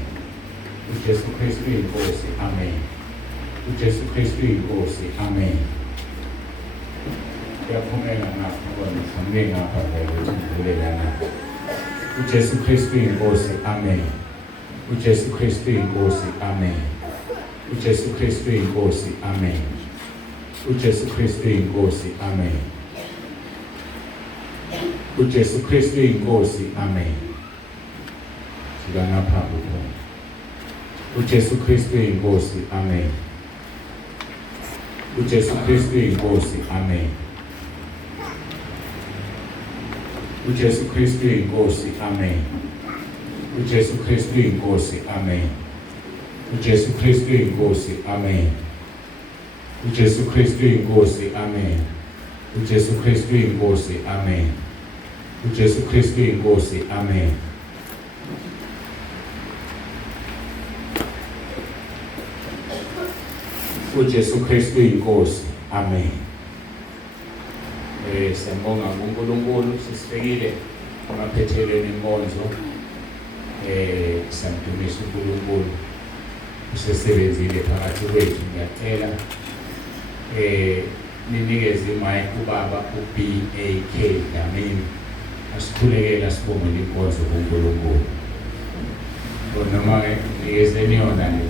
uJesu Kristu inkosi. Amen. uJesu Kristu inkosi. Amen. Yaphumela ngapha bona sambe ngapha ukuthi ngivulelana. uJesu Kristu inkosi. Amen. uJesu Kristu inkosi. Amen. uJesu Kristu inkosi. Amen. uJesu Kristu inkosi. Amen. uJesu Kristu inkosi. Amen. Silana phambi khona. uJesu Kristu inkosi. Amen. uJesu Kristu inkosi. Amen. uJesu Kristu inkosi. Amen. uJesu Kristu inkosi. Amen. uJesu Kristu inkosi. Amen. uJesu Kristu inkosi. Amen. uJesu Kristu inkosi. Amen. uJesu Kristu inkosi. Amen. uJesu Kristu inkosi. Amen. Siyabonga uNkulunkulu sisifikile emaphethelweni enkonzo. Siyamdumisa uNkulunkulu usesebenzile phakathi kwethu. Ngiyacela ninikeze imic ubaba uBAK Dlamini asikhulekela sibonge inkonzo kuNkulunkulu. Noma nikezeni yona le